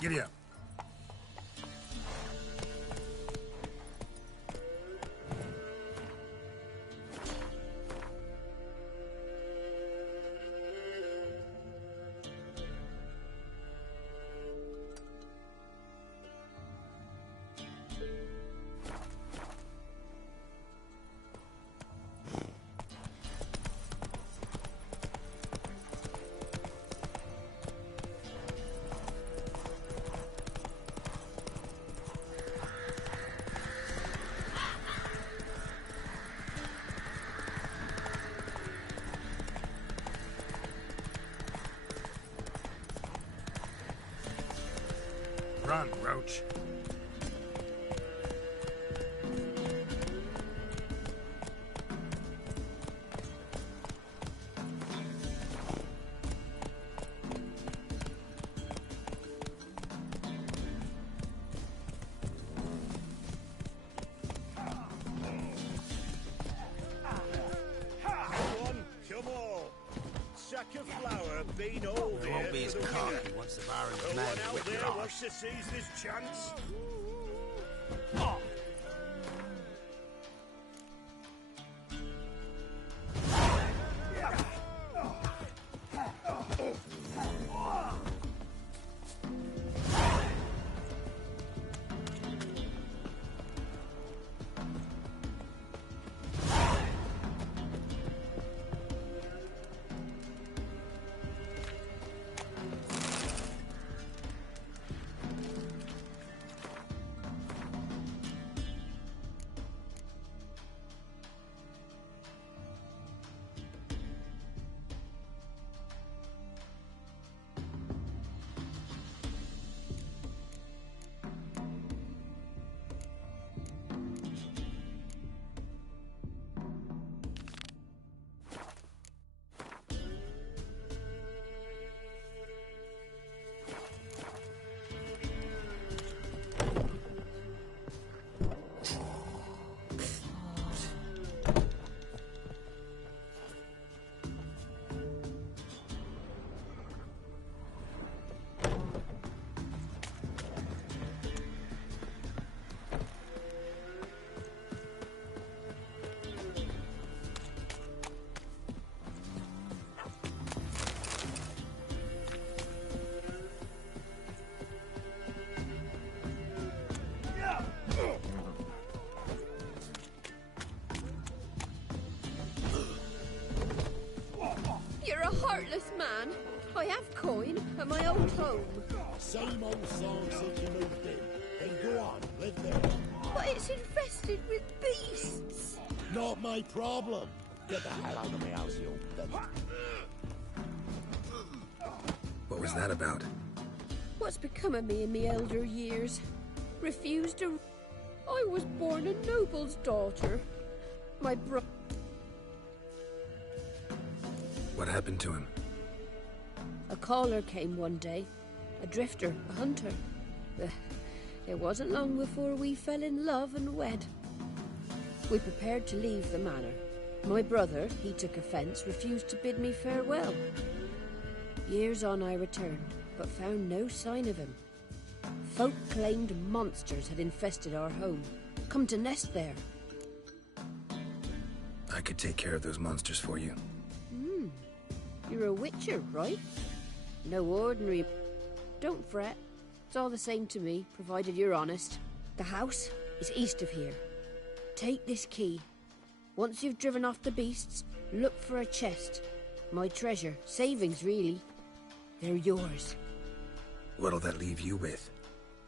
Giddy up. Run, Roach. Come on. Sack of flour, bean all He won't be as cocky once the Baron's No man one out whip there your wants arse. to seize this chance. I have coin at my old home. Same old song since you moved in. Then go on, live there. But it's infested with beasts. Not my problem. Get the hell out of my house, you old What was that about? What's become of me in me elder years? Refused to... I was born a noble's daughter. My brother... What happened to him? A caller came one day. A drifter, a hunter. It wasn't long before we fell in love and wed. We prepared to leave the manor. My brother, he took offence, refused to bid me farewell. Years on I returned, but found no sign of him. Folk claimed monsters had infested our home, come to nest there. I could take care of those monsters for you. You're a witcher, right? No ordinary... Don't fret. It's all the same to me, provided you're honest. The house is east of here. Take this key. Once you've driven off the beasts, look for a chest. My treasure. Savings, really. They're yours. What'll that leave you with?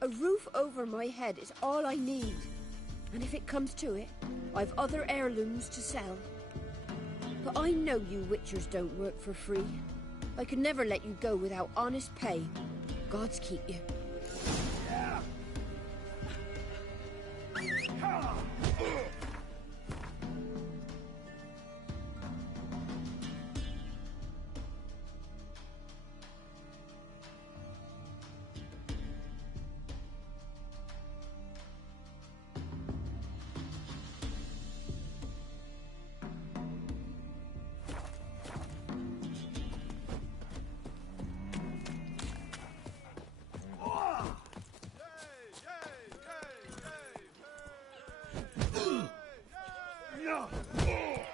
A roof over my head is all I need. And if it comes to it, I've other heirlooms to sell. But I know you witchers don't work for free. I could never let you go without honest pay. Gods keep you.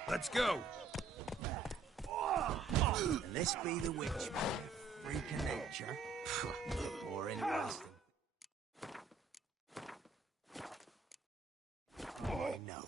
Let's go. Unless be the witch, freak of nature, or interesting. I know.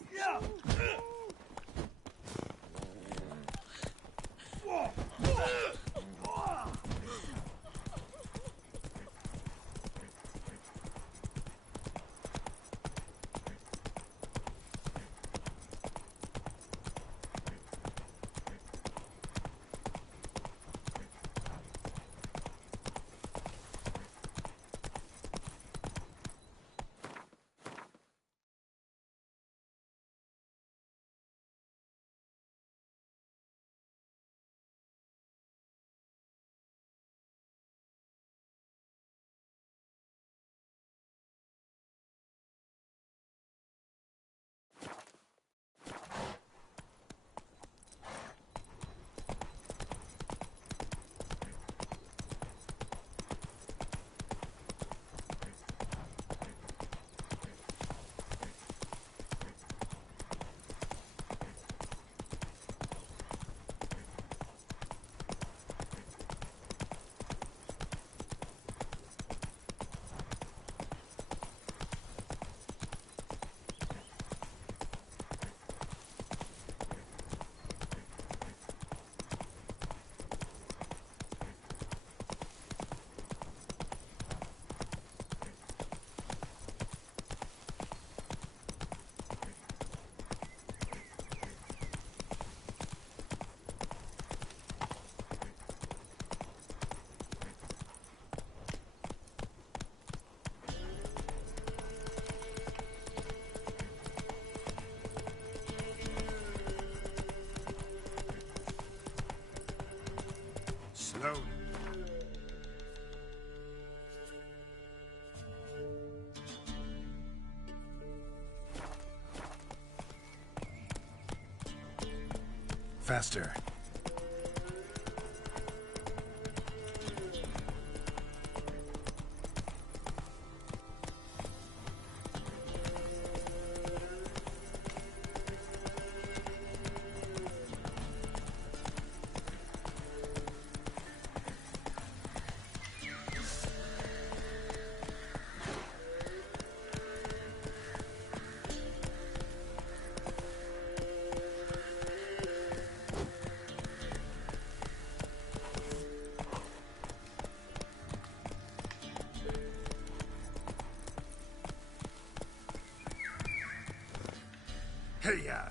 Slowly. Faster. Hey-ya!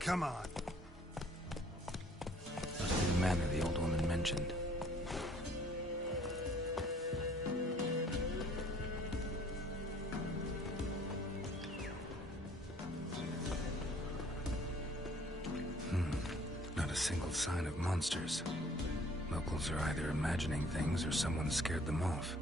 Come on. Must be the manor the old woman mentioned. Not a single sign of monsters. Locals are either imagining things or someone scared them off.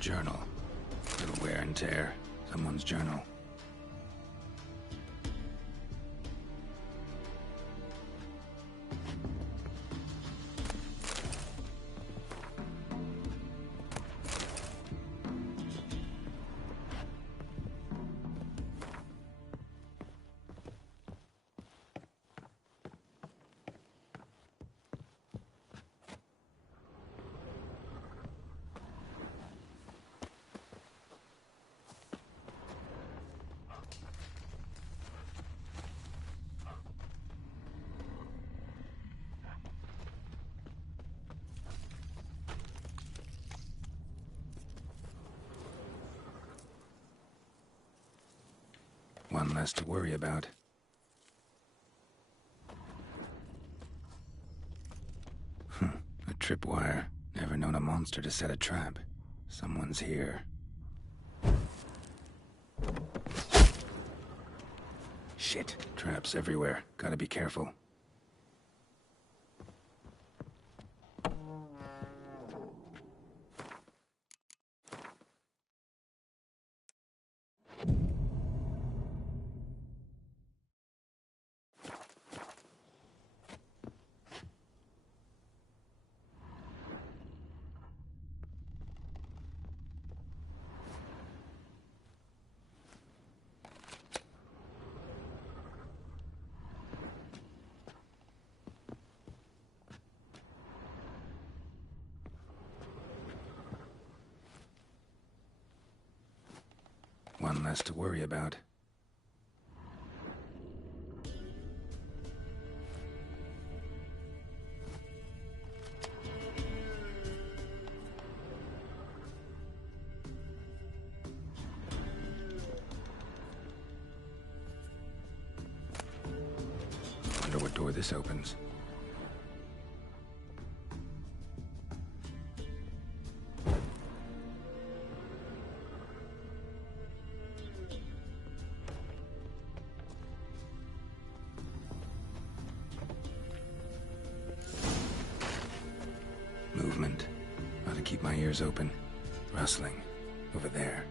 Journal. Little wear and tear. Someone's journal. One less to worry about. A tripwire. Never known a monster to set a trap. Someone's here. Shit. Traps everywhere. Gotta be careful. One less to worry about. Wonder what door this opens. Movement. Ought to keep my ears open. Rustling. Over there.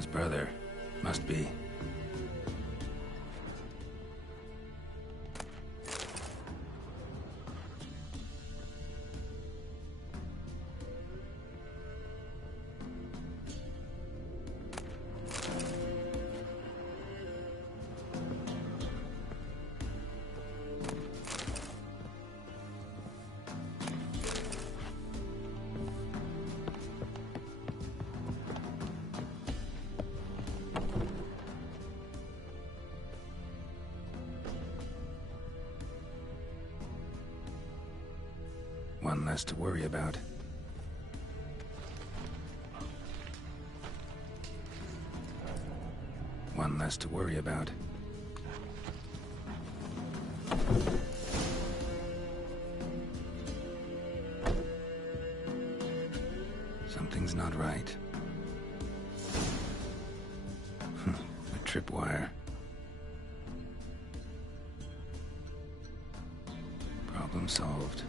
Legion's brother. Must be. One less to worry about. One less to worry about. Something's not right. A tripwire. Problem solved.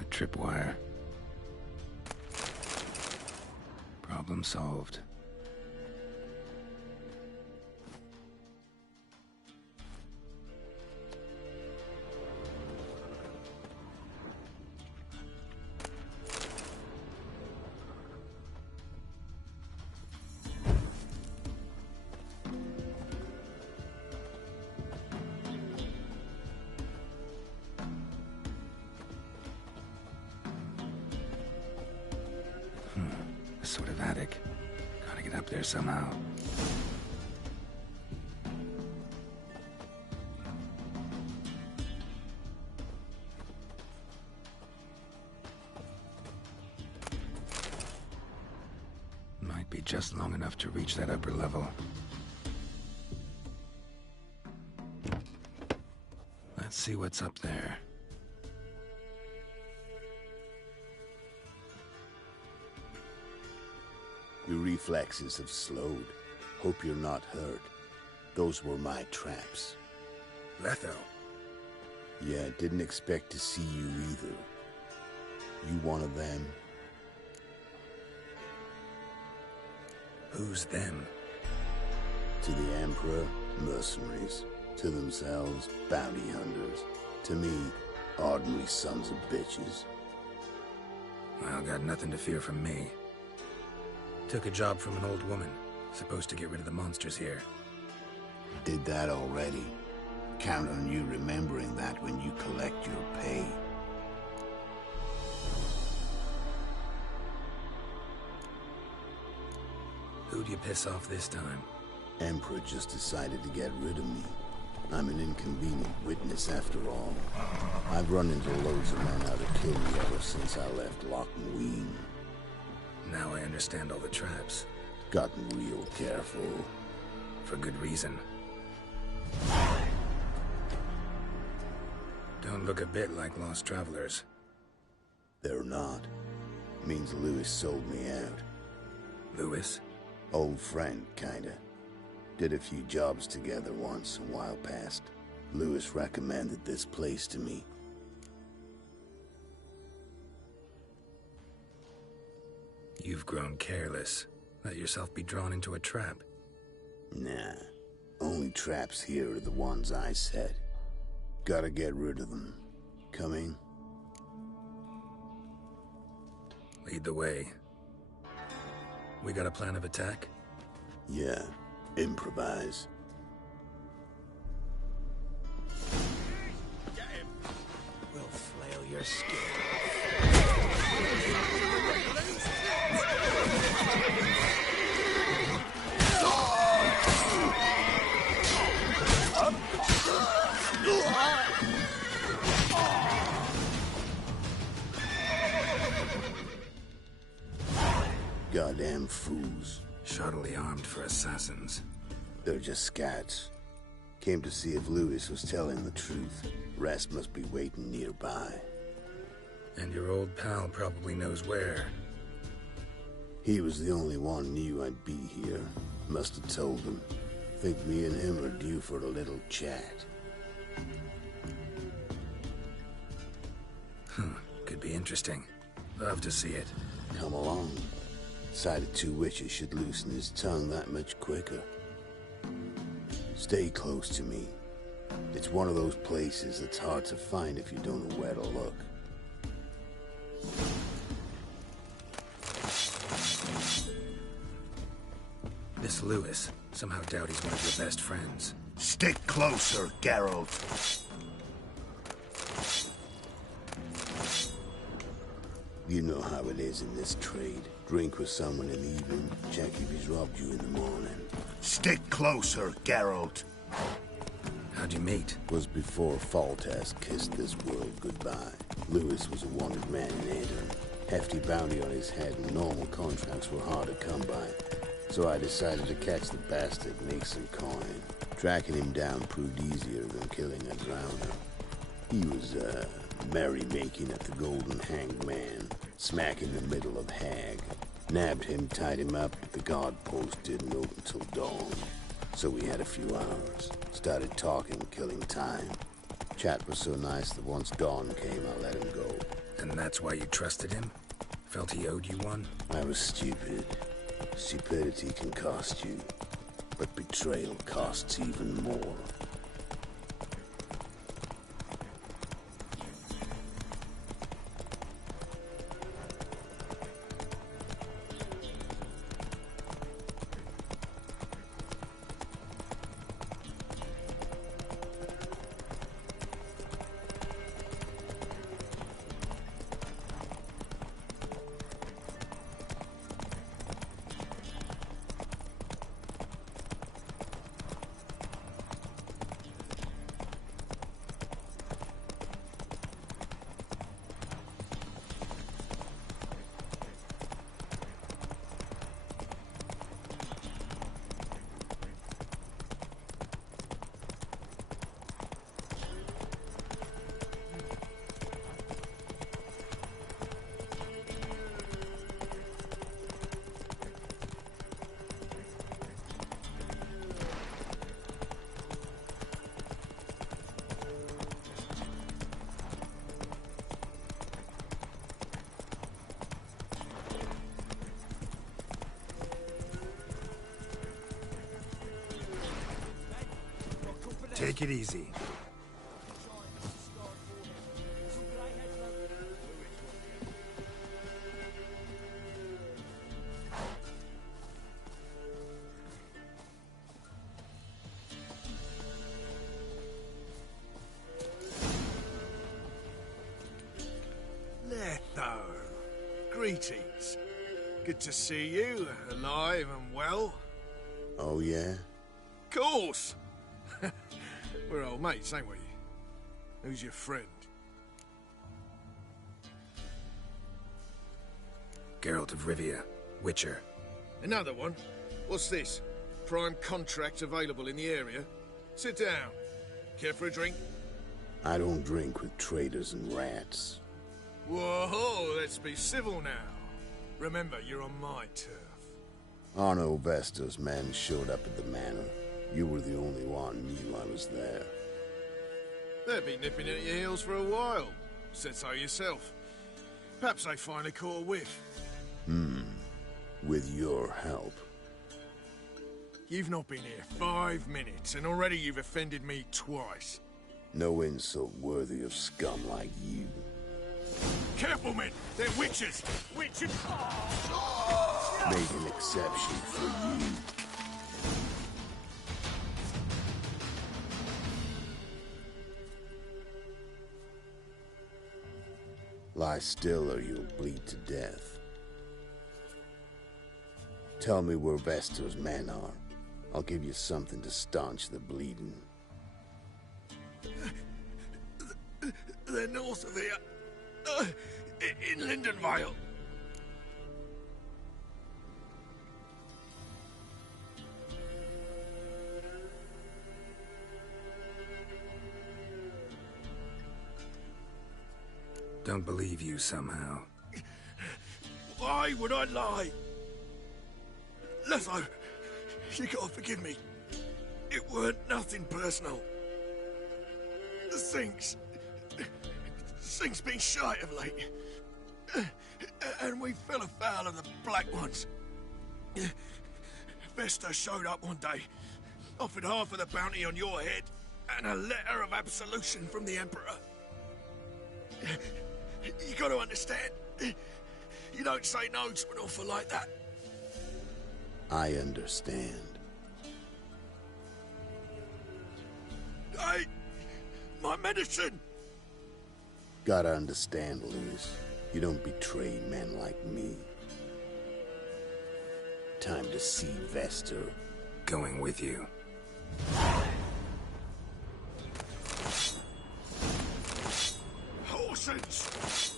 A tripwire. Problem solved. This sort of attic. Gotta get up there somehow. Might be just long enough to reach that upper level. Let's see what's up there. Your reflexes have slowed. Hope you're not hurt. Those were my traps. Letho. Yeah, didn't expect to see you either. You one of them? Who's them? To the Emperor, mercenaries. To themselves, bounty hunters. To me, ordinary sons of bitches. Well, got nothing to fear from me. Took a job from an old woman. Supposed to get rid of the monsters here. Did that already. Count on you remembering that when you collect your pay. Who'd you piss off this time? Emperor just decided to get rid of me. I'm an inconvenient witness after all. I've run into loads of men out to kill me ever since I left Loch Ween. Now I understand all the traps. Gotten real careful. For good reason. Don't look a bit like lost travelers. They're not. Means Lewis sold me out. Lewis? Old friend, kinda. Did a few jobs together once, a while past. Lewis recommended this place to me. You've grown careless. Let yourself be drawn into a trap. Nah. Only traps here are the ones I set. Gotta get rid of them. Coming? Lead the way. We got a plan of attack? Yeah. Improvise. Get him! We'll flail your skin. Goddamn fools. Shoddily armed for assassins. They're just scats. Came to see if Lewis was telling the truth. Rest must be waiting nearby. And your old pal probably knows where. He was the only one knew I'd be here. Must have told him. Think me and him are due for a little chat. Could be interesting. Love to see it. come along. Sight of two witches should loosen his tongue that much quicker. Stay close to me. It's one of those places that's hard to find if you don't know where to look. This Lewis, somehow doubt he's one of your best friends. Stick closer, Geralt. You know how it is in this trade. Drink with someone in the evening, check if he's robbed you in the morning. Stick closer, Geralt. How'd you meet? Was before Foltest kissed this world goodbye. Lewis was a wanted man in Aedirn. Hefty bounty on his head and normal contracts were hard to come by. So I decided to catch the bastard and make some coin. Tracking him down proved easier than killing a drowner. He was, merrymaking at the Golden Hanged Man, smack in the middle of Hag. Nabbed him, tied him up, but the guard post didn't open till dawn. So we had a few hours. Started talking, killing time. Chat was so nice that once dawn came, I let him go. And that's why you trusted him? Felt he owed you one? I was stupid. Stupidity can cost you, but betrayal costs even more. Take it easy. Letho. Greetings. Good to see you, alive and well. Oh, yeah? Course! We're old mates, ain't we? Who's your friend? Geralt of Rivia, Witcher. Another one? What's this? Prime contract available in the area? Sit down. Care for a drink? I don't drink with traitors and rats. Whoa, let's be civil now. Remember, you're on my turf. Arno Vestor's men showed up at the manor. You were the only one knew I was there. They'll be nipping at your heels for a while. Said so yourself. Perhaps they finally caught a whiff. With your help. You've not been here 5 minutes, and already you've offended me twice. No insult worthy of scum like you. Careful, men! They're witches! Witches! Make an exception for you. Lie still or you'll bleed to death. Tell me where Vestor's men are. I'll give you something to staunch the bleeding. They're north of here. In Lindenvale. Don't believe you somehow. Why would I lie? Letho, you gotta forgive me. It weren't nothing personal. Things been shy of late. And we fell afoul of the Black Ones. Vesta showed up one day, offered half of the bounty on your head, and a letter of absolution from the Emperor. You gotta understand, you don't say no to an offer like that. I understand. Hey, my medicine! Gotta understand, Lewis. You don't betray men like me. Time to see Vester. Going with you. Horses!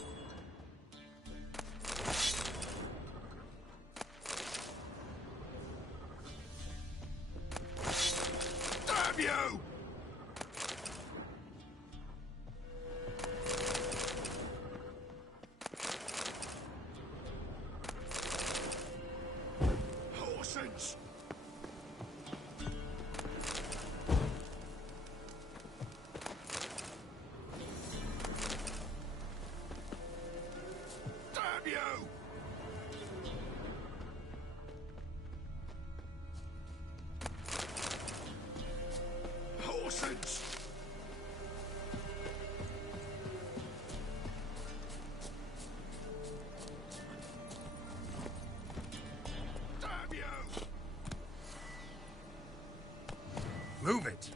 Damn you! Horses! Damn you! Horses! Damn you! Move it!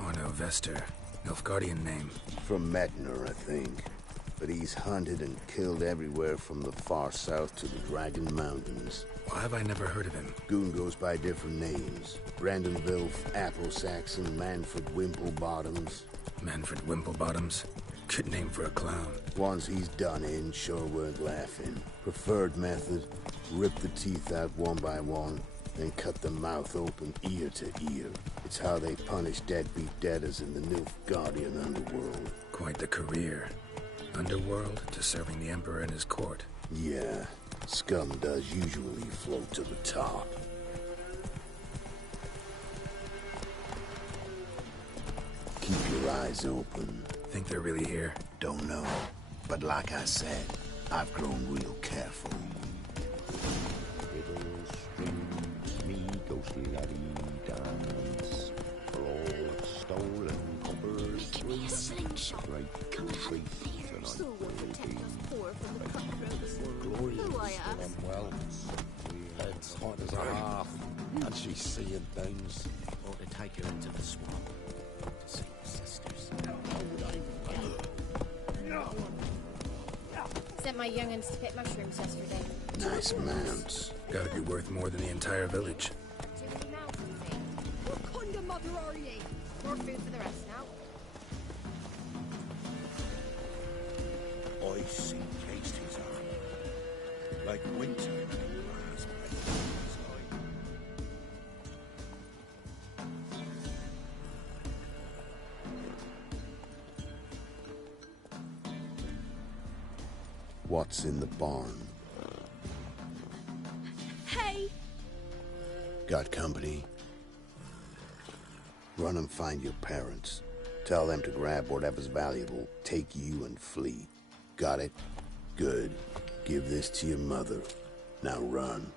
Arno Vester. Nilfgaardian name. From Metner, I think. But he's hunted and killed everywhere from the far south to the Dragon Mountains. Why have I never heard of him? Goon goes by different names. Brandon Wilf, Apple Saxon, Manfred Wimplebottoms. Manfred Wimplebottoms? Good name for a clown. Ones he's done in sure weren't laughing. Preferred method, rip the teeth out one by one, then cut the mouth open ear to ear. It's how they punish deadbeat debtors in the Nilfgaardian underworld. Quite the career. Underworld to serving the Emperor and his court. Yeah, scum does usually float to the top. Keep your eyes open. Think they're really here? Don't know, but like I said, I've grown real careful. Riddles, strings, me ghostly laddie dance. For all stolen coppers, Give me a slingshot. right Come and help me. So will protect us poor from the cutthroats. Who I ask? well, heads hot as a half, and she's seeing things. Or to take her into the swamp to see her sisters. Sent my young'uns to pick mushrooms yesterday. Nice mounts. Gotta be worth more than the entire village. Too many mouths to feed. What kind of mother are ye? More food for the rest now. I see cased his armor, like winter in a raspberry sky. What's in the barn? Hey! Got company? Run and find your parents. Tell them to grab whatever's valuable, take you and flee. Got it? Good. Give this to your mother. Now run.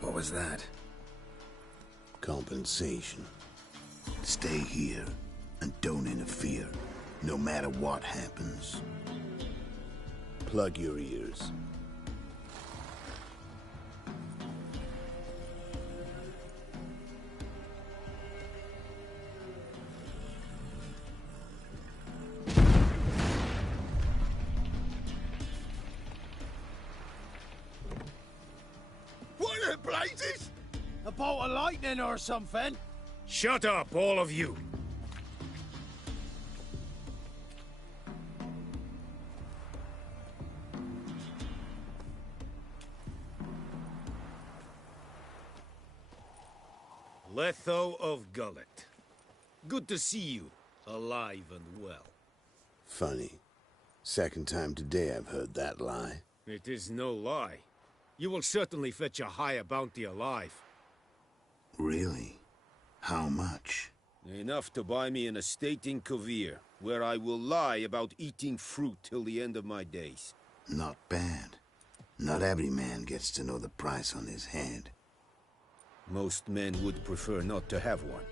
What was that? Compensation. Stay here and don't interfere, no matter what happens. Plug your ears. What the blazes? A bolt of lightning or something? Shut up, all of you! Letho of Gullet. Good to see you, alive and well. Funny. Second time today I've heard that lie. It is no lie. You will certainly fetch a higher bounty alive. Really? How much? Enough to buy me an estate in Kovir, where I will lie about eating fruit till the end of my days. Not bad. Not every man gets to know the price on his head. Most men would prefer not to have one.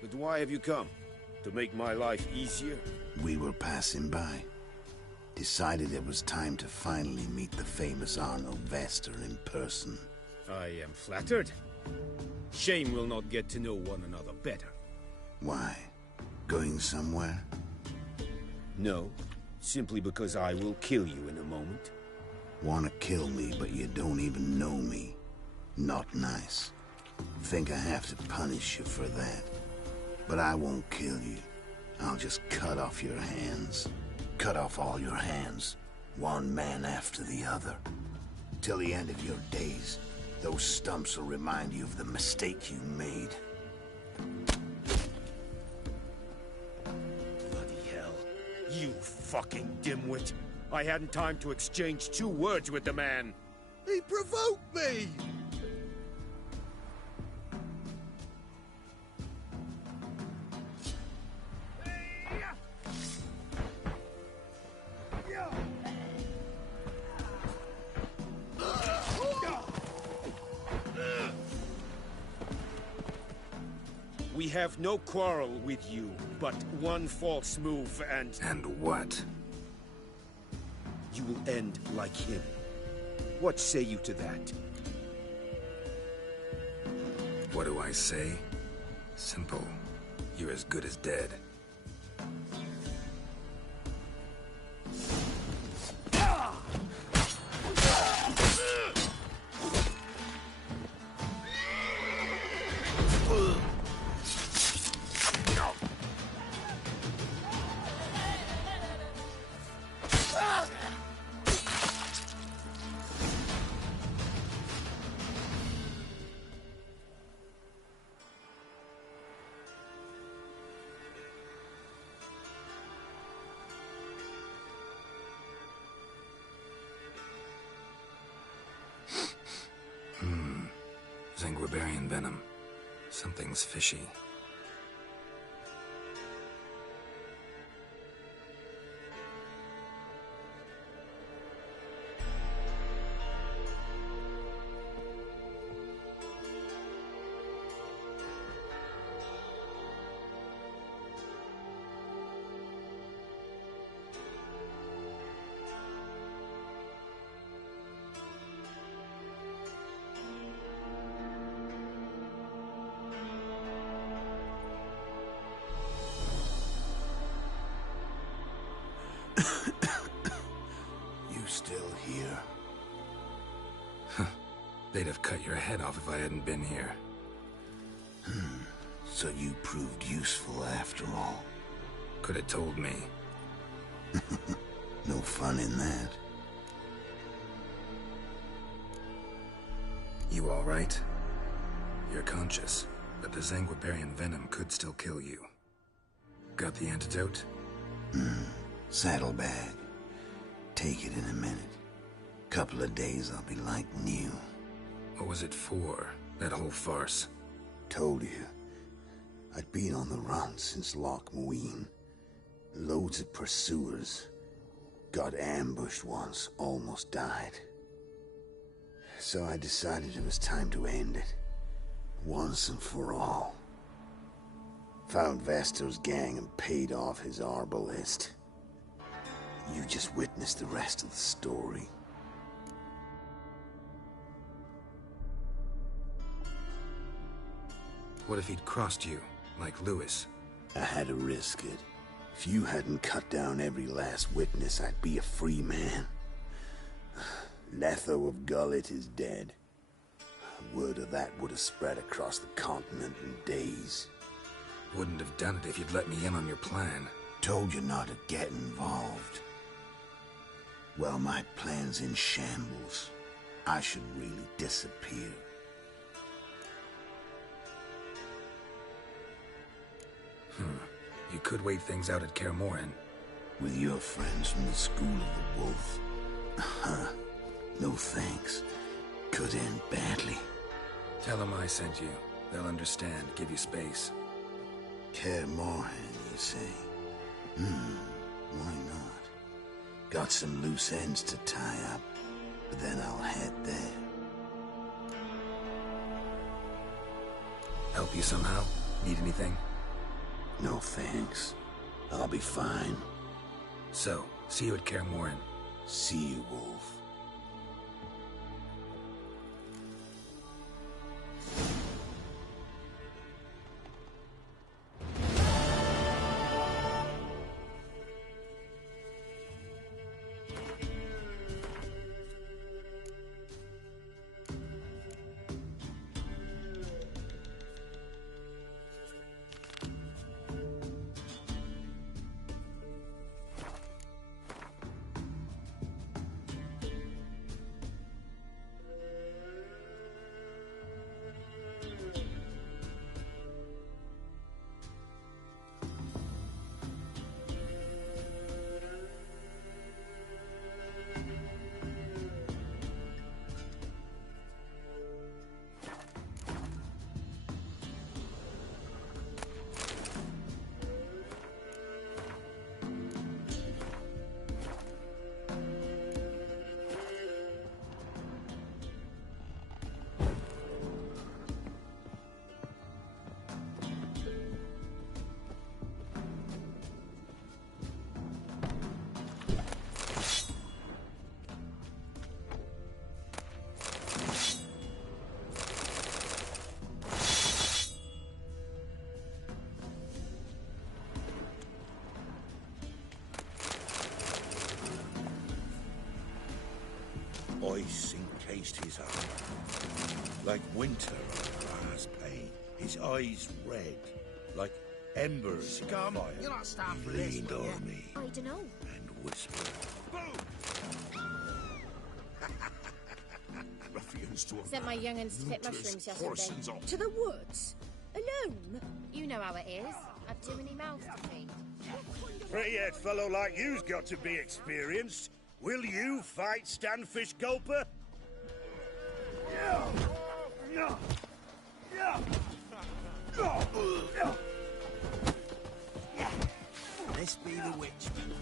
But why have you come? To make my life easier? We were passing by. Decided it was time to finally meet the famous Arnold Vester in person. I am flattered. Shame we'll not get to know one another better. Why? Going somewhere? No, simply because I will kill you in a moment. Want to kill me, but you don't even know me. Not nice. Think I have to punish you for that. But I won't kill you. I'll just cut off your hands. Cut off all your hands, one man after the other. Till the end of your days, those stumps will remind you of the mistake you made. Bloody hell. You fucking dimwit. I hadn't time to exchange 2 words with the man. He provoked me! We have no quarrel with you, but one false move and... And what? You will end like him. What say you to that? What do I say? Simple. You're as good as dead. Zanguibarian venom. Something's fishy. You still here? They'd have cut your head off if I hadn't been here. So you proved useful after all. Could have told me. No fun in that. You all right? You're conscious, but the Zanguibarian venom could still kill you. Got the antidote? Saddlebag. Take it in a minute. Couple of days I'll be like new. What was it for, that whole farce? Told you. I'd been on the run since Loch Muin. Loads of pursuers. Got ambushed once, almost died. So I decided it was time to end it. Once and for all. Found Vester's gang and paid off his arbalist. You just witnessed the rest of the story. What if he'd crossed you, like Lewis? I had to risk it. If you hadn't cut down every last witness, I'd be a free man. Letho of Gullet is dead. Word of that would have spread across the continent in days. Wouldn't have done it if you'd let me in on your plan. Told you not to get involved. Well, my plan's in shambles. I should really disappear. You could wait things out at Kaer Morhen. With your friends from the School of the Wolf. No thanks. Could end badly. Tell them I sent you. They'll understand, give you space. Kaer Morhen, you say? Why not? Got some loose ends to tie up, but then I'll head there. Help you somehow? Need anything? No thanks. I'll be fine. So, see you at Kaer Morhen. See you, Wolf. Ice encased his arm, like winter on grass pane. His eyes red, like embers Scum, of fire. you're not starting He for this, leaned will over you? me I dunno. and whispered. Ruffians to a Sent my young'uns to pick looters, mushrooms yesterday. Horsens off. To the woods? Alone? You know how it is. I've too many mouths to feed. Pretty-head fellow like you's got to be experienced. Will you fight Stanfish Gulper? This be the witchman,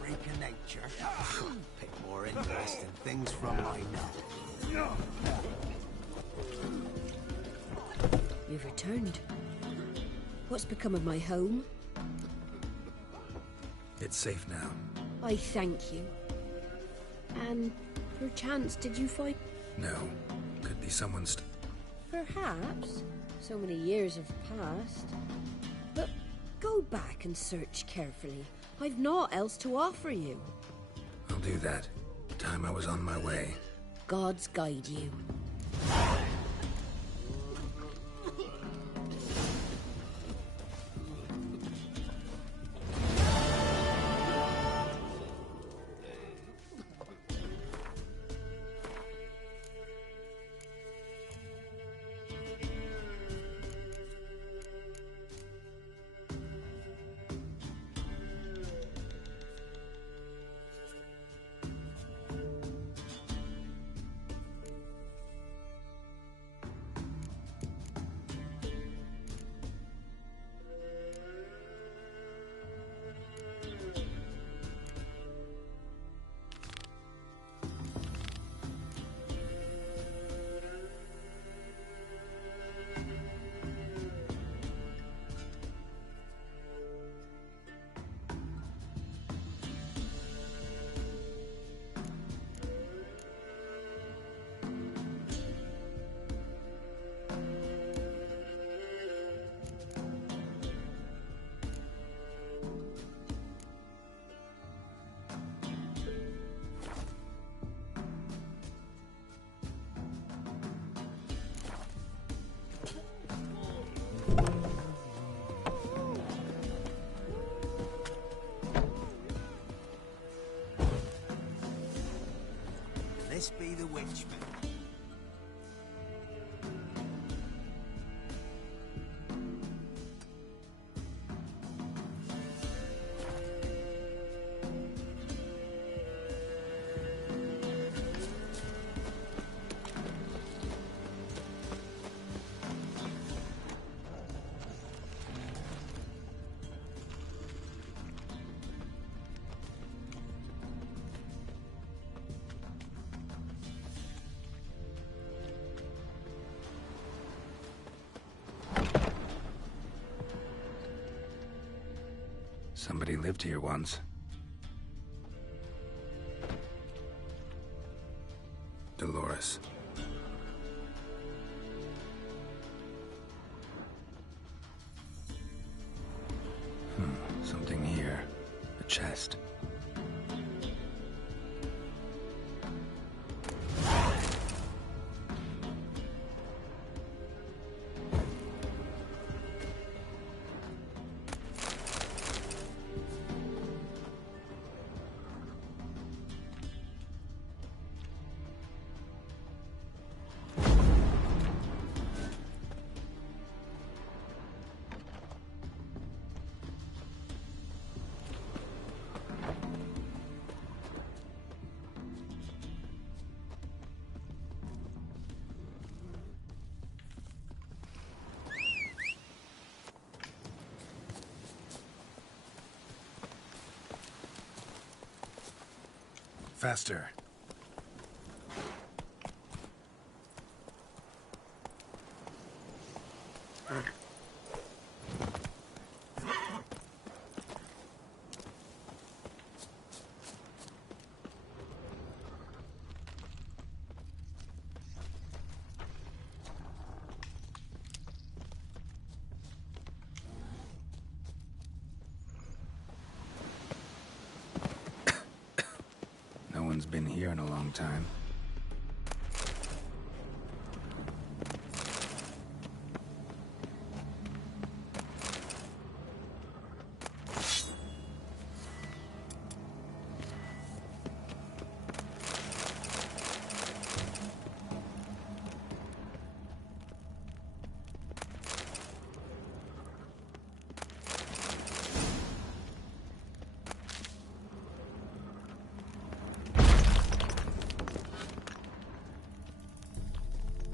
freak of nature. Pick more interesting things from my nose. You've returned. What's become of my home? It's safe now. I thank you. And perchance did you find... No. Could be someone's... Perhaps. So many years have passed. But go back and search carefully. I've naught else to offer you. I'll do that. Time I was on my way. Gods guide you. This be the witchman. Somebody lived here once. Dolores. Something here. A chest. Faster. No one's been here in a long time.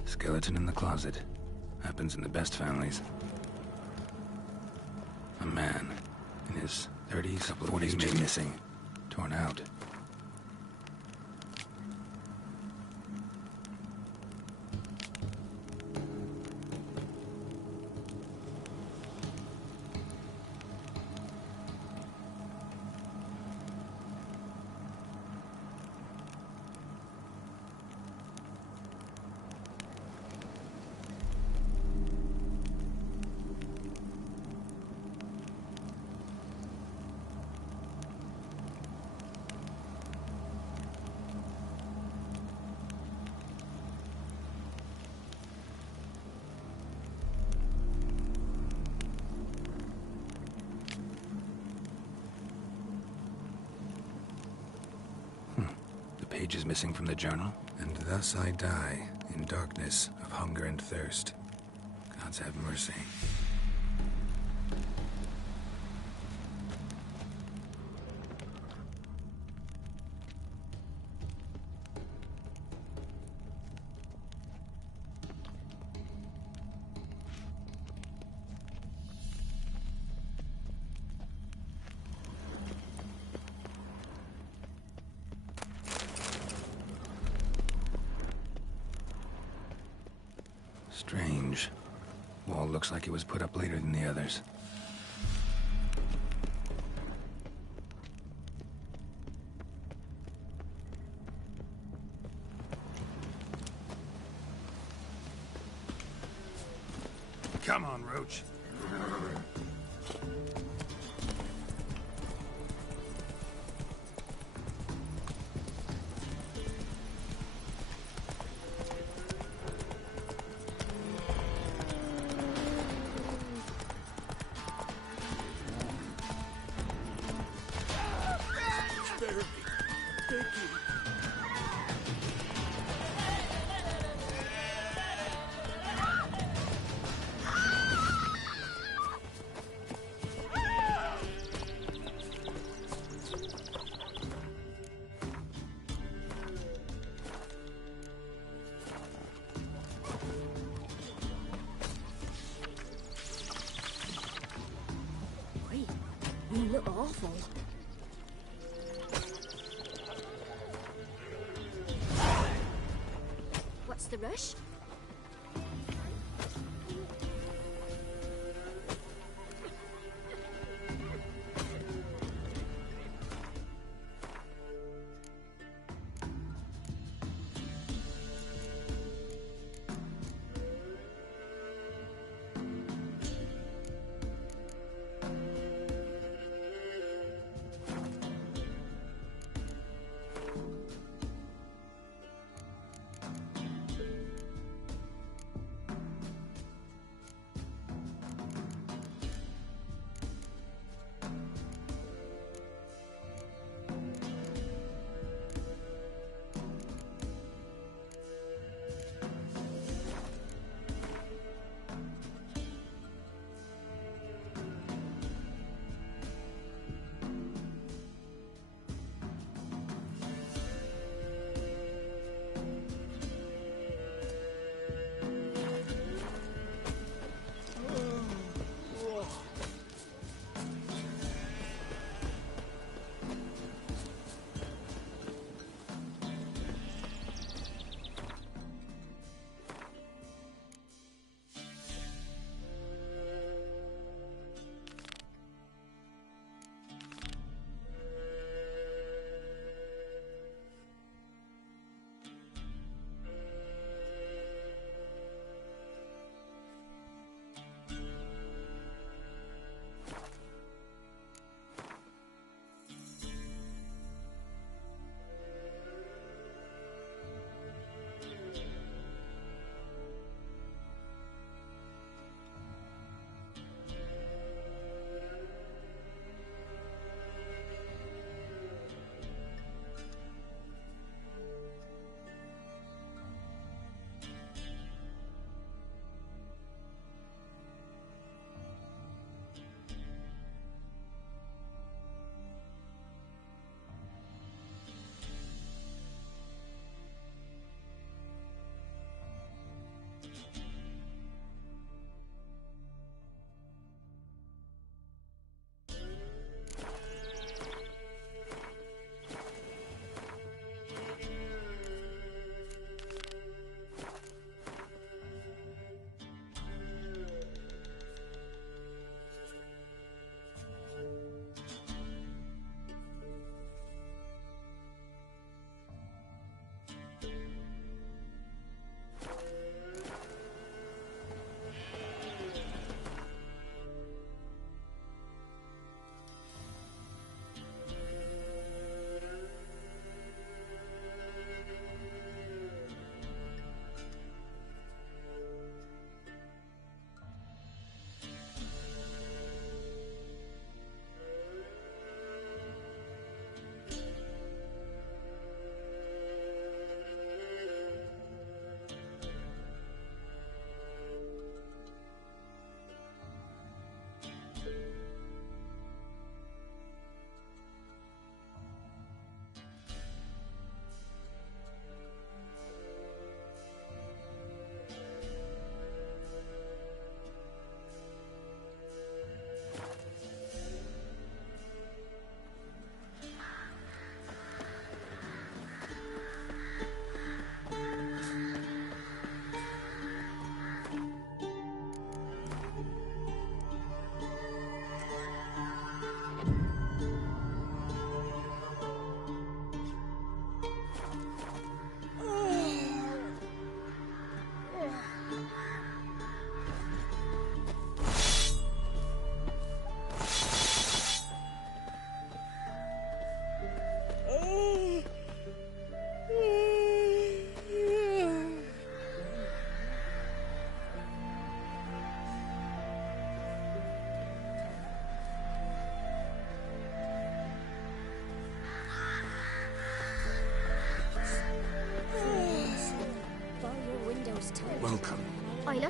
Skeleton in the closet. Happens in the best families. A man. In his 30s, couple of 40s maybe missing. Torn out. Pages missing from the journal. And thus I die, in darkness of hunger and thirst. Gods have mercy. Strange. Wall looks like it was put up later than the others. Come on, Roach. You look awful. What's the rush?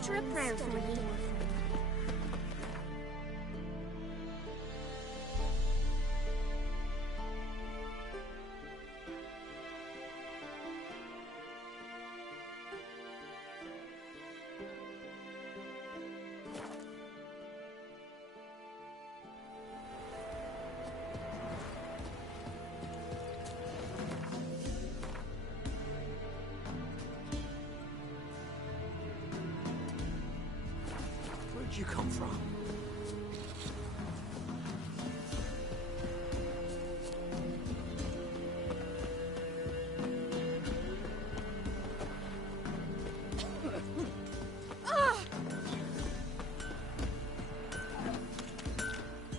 utter a prayer for ye. Where'd you come from?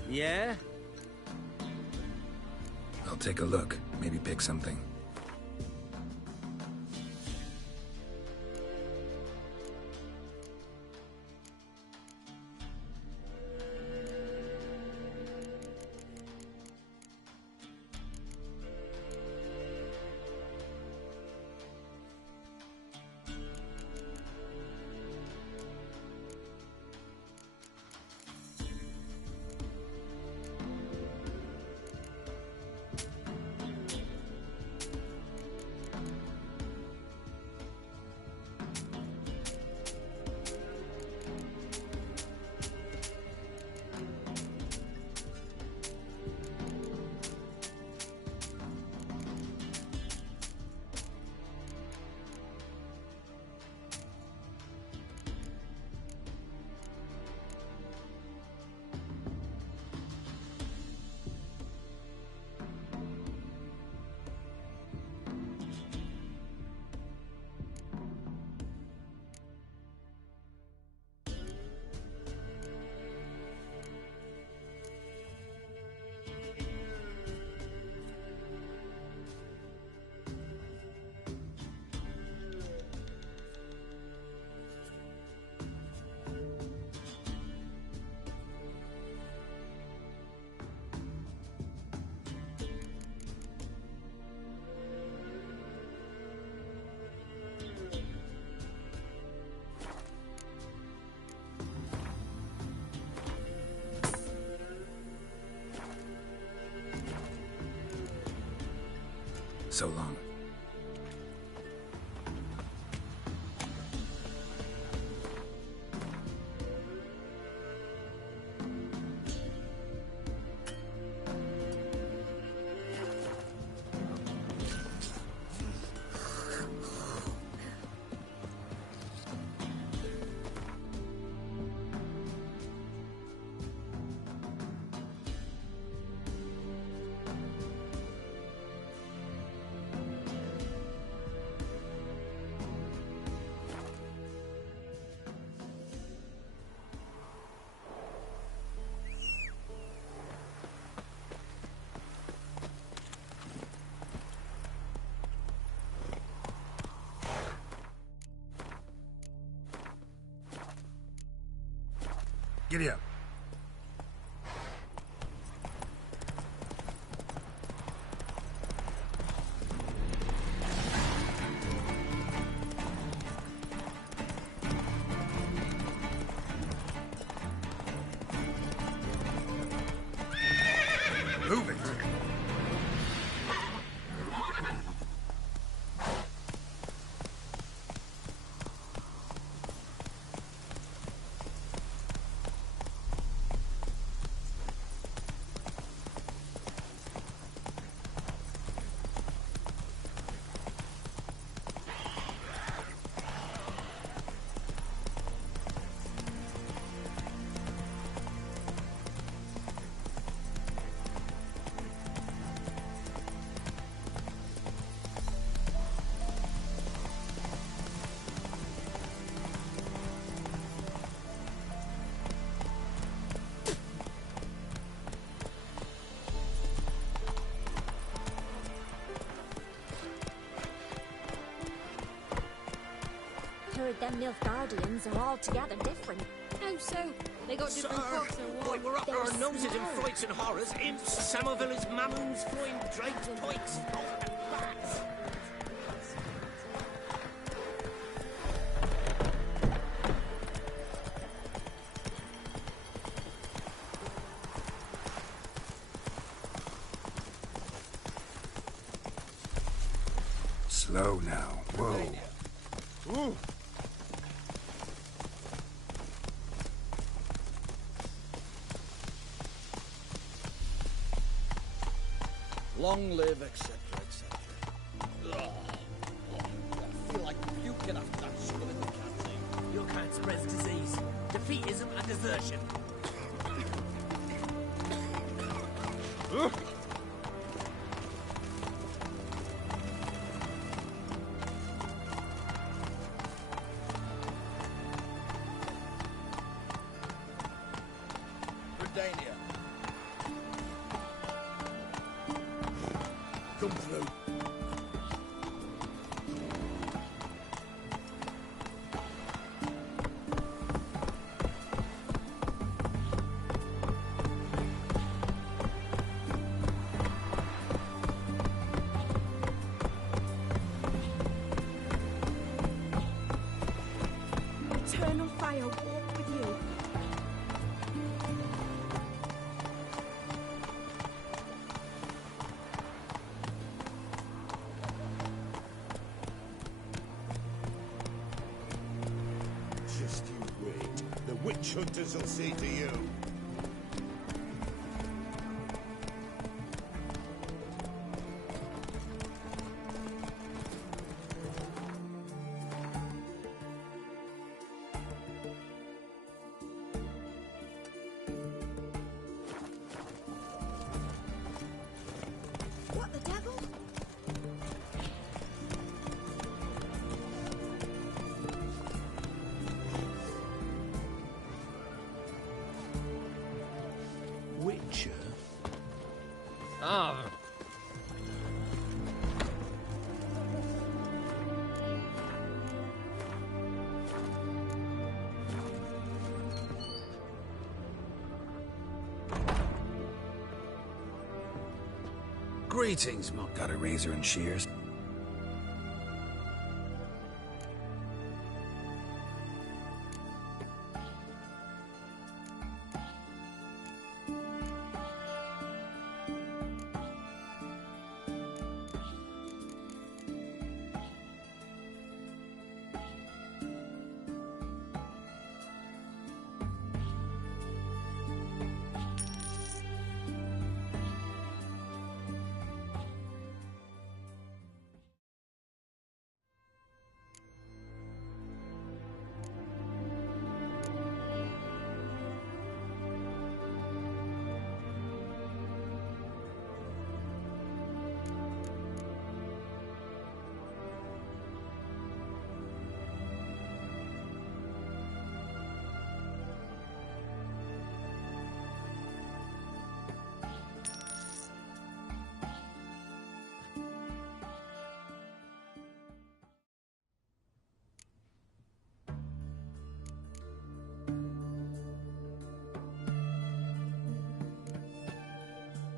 Yeah? I'll take a look. Maybe pick something. So long. Giddy up. Move it. Heard them Nilfgaardians are altogether different. How so? They got different clocks or Why, what? we're up to our They're noses in smart. frights and horrors. Imps, Samovillas, Mamoons, flying drakes, pikes, and bats. Slow now. Whoa. Ooh. Long live, etc., etc. I feel like puking after that skull in the canteen. Your kind spreads disease, defeatism and desertion. Britannia. Come through. Eternal fire walk with you. Just you wait. The witch hunters will see to you. What the devil? Witcher? Ah. Greetings, Monk. Got a razor and shears?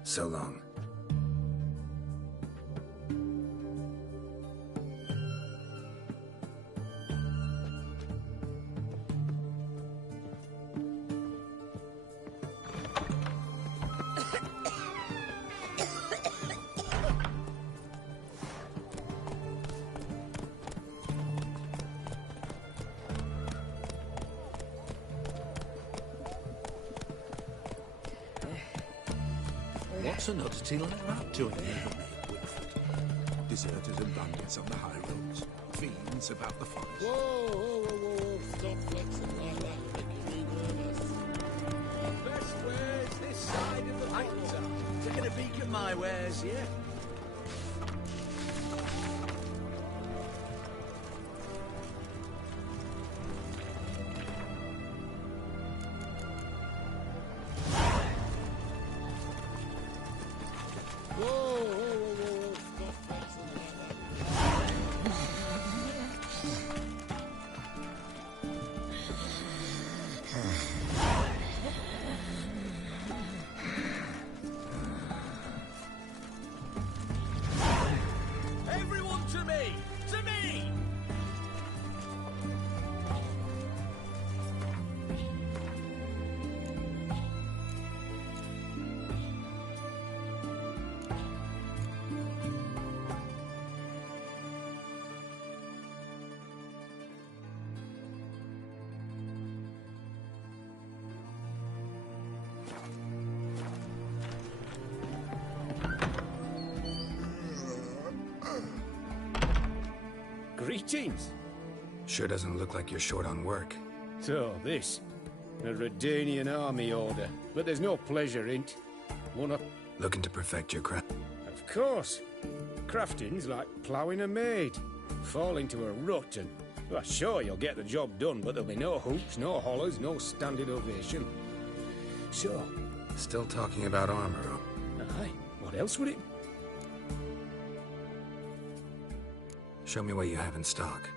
So long. What's an oddity like that to an evil Whitford? Deserters and bandits on the high roads. Fiends about the forest. Whoa, whoa, whoa, whoa, stop flexing like that, making me nervous. Best wares this side of the water. Taking a peek at my wares, yeah? Whoa, whoa, whoa, whoa, stop flexing like that. Everyone to me! To me! Greetings. Sure doesn't look like you're short on work. So, this. A Redanian army order. But there's no pleasure in't. Wanna... Looking to perfect your craft? Of course. Crafting's like ploughing a maid. Fall into a rut and... Well, sure, you'll get the job done, but there'll be no hoops, no hollers, no standing ovation. So... Still talking about armor, huh? Aye. What else would it... Show me what you have in stock.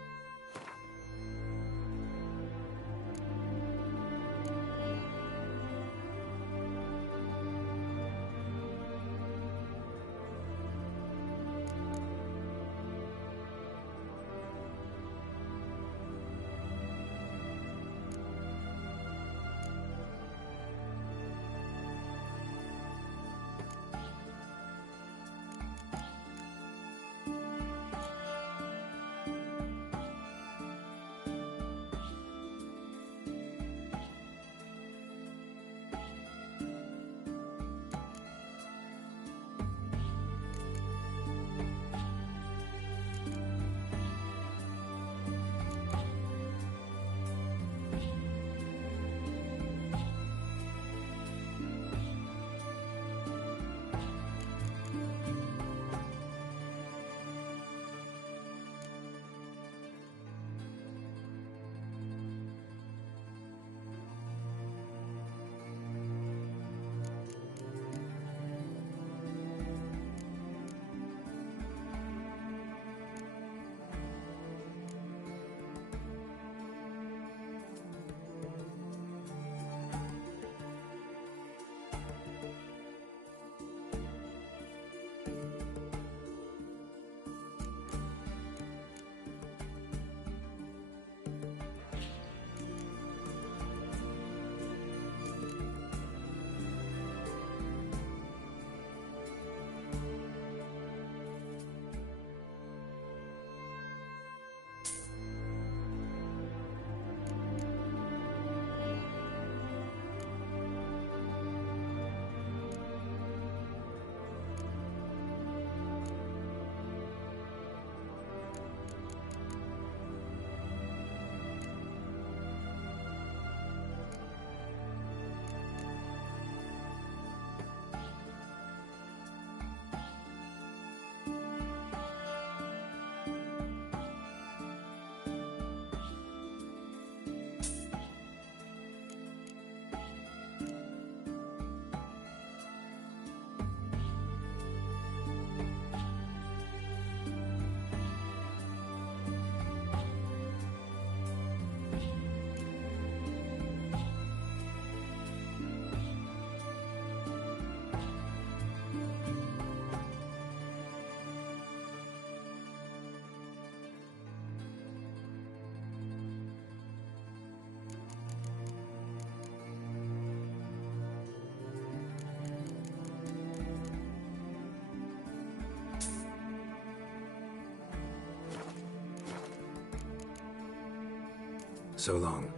So long.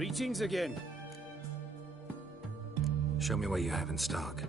Greetings again. Show me what you have in stock.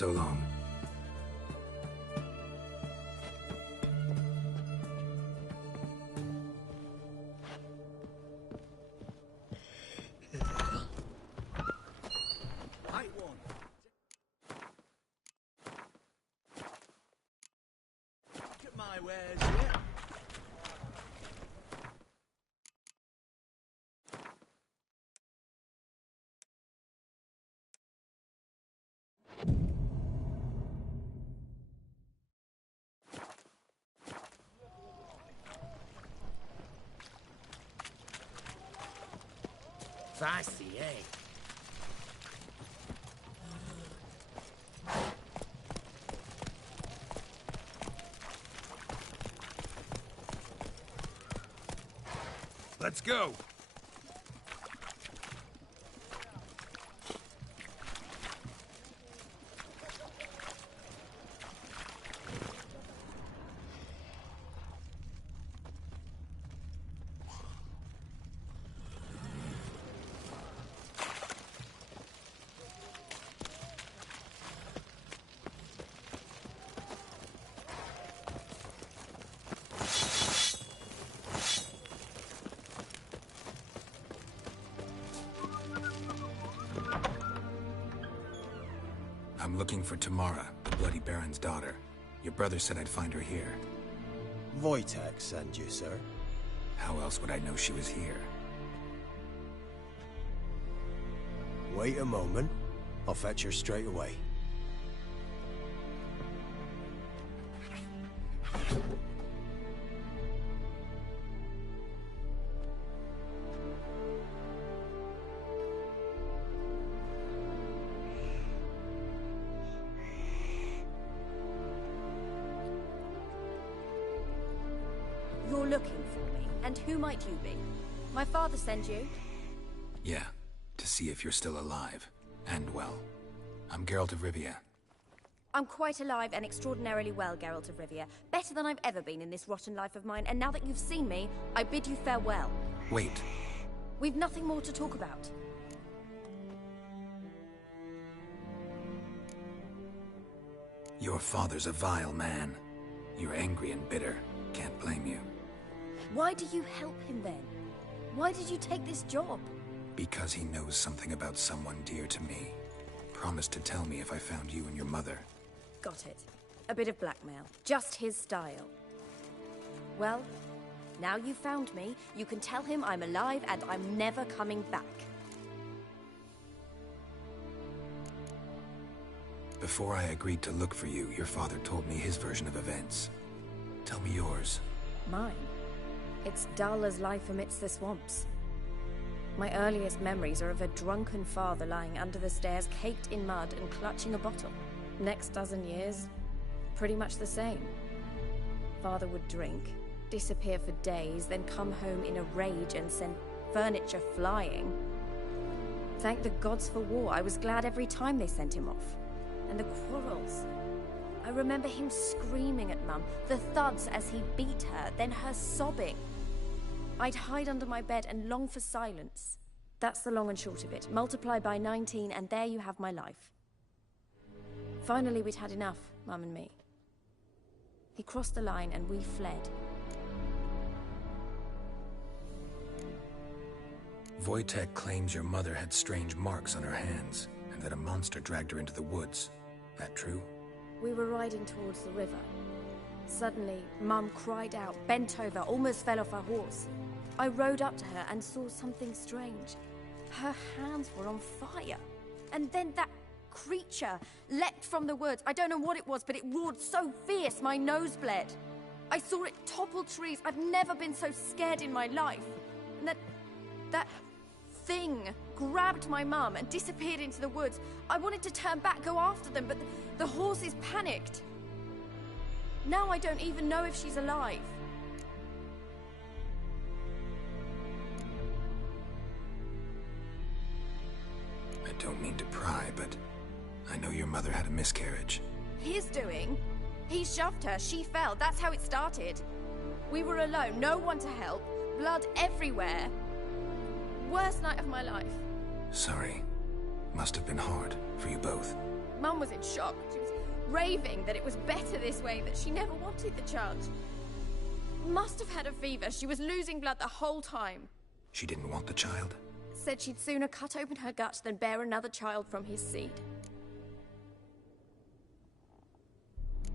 So long. Fancy, eh? Let's go! I'm looking for Tamara, the Bloody Baron's daughter. Your brother said I'd find her here. Wojtek sent you, sir. How else would I know she was here? Wait a moment. I'll fetch her straight away. You're looking for me, and who might you be? My father sent you? Yeah, to see if you're still alive. And well. I'm Geralt of Rivia. I'm quite alive and extraordinarily well, Geralt of Rivia. Better than I've ever been in this rotten life of mine, and now that you've seen me, I bid you farewell. Wait. We've nothing more to talk about. Your father's a vile man. You're angry and bitter. Can't blame you. Why do you help him then? Why did you take this job? Because he knows something about someone dear to me. Promised to tell me if I found you and your mother. Got it. A bit of blackmail. Just his style. Well, now you've found me, you can tell him I'm alive and I'm never coming back. Before I agreed to look for you, your father told me his version of events. Tell me yours. Mine? It's dull as life amidst the swamps. My earliest memories are of a drunken father lying under the stairs, caked in mud and clutching a bottle. Next dozen years, pretty much the same. Father would drink, disappear for days, then come home in a rage and send furniture flying. Thank the gods for war. I was glad every time they sent him off. And the quarrels. I remember him screaming at Mum, the thuds as he beat her, then her sobbing. I'd hide under my bed and long for silence. That's the long and short of it. Multiply by 19 and there you have my life. Finally, we'd had enough, Mum and me. He crossed the line and we fled. Wojtek claims your mother had strange marks on her hands, and that a monster dragged her into the woods. That true? We were riding towards the river. Suddenly, Mum cried out, bent over, almost fell off her horse. I rode up to her and saw something strange. Her hands were on fire. And then that creature leapt from the woods. I don't know what it was, but it roared so fierce my nose bled. I saw it topple trees. I've never been so scared in my life. And that thing grabbed my mum and disappeared into the woods. I wanted to turn back, go after them, but the horses panicked. Now I don't even know if she's alive. I don't mean to pry, but I know your mother had a miscarriage. His doing? He shoved her, she fell, that's how it started. We were alone, no one to help, blood everywhere. Worst night of my life. Sorry. Must have been hard for you both. Mum was in shock. She was raving that it was better this way, that she never wanted the child. Must have had a fever. She was losing blood the whole time. She didn't want the child? Said she'd sooner cut open her gut than bear another child from his seed.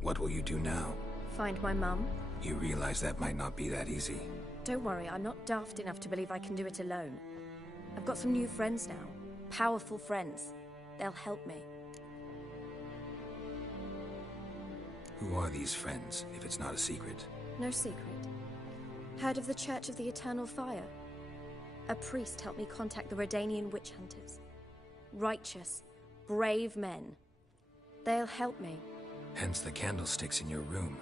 What will you do now? Find my mum. You realize that might not be that easy. Don't worry, I'm not daft enough to believe I can do it alone. I've got some new friends now. Powerful friends. They'll help me. Who are these friends, if it's not a secret? No secret. Heard of the Church of the Eternal Fire? A priest helped me contact the Redanian witch hunters. Righteous, brave men. They'll help me. Hence the candlesticks in your room.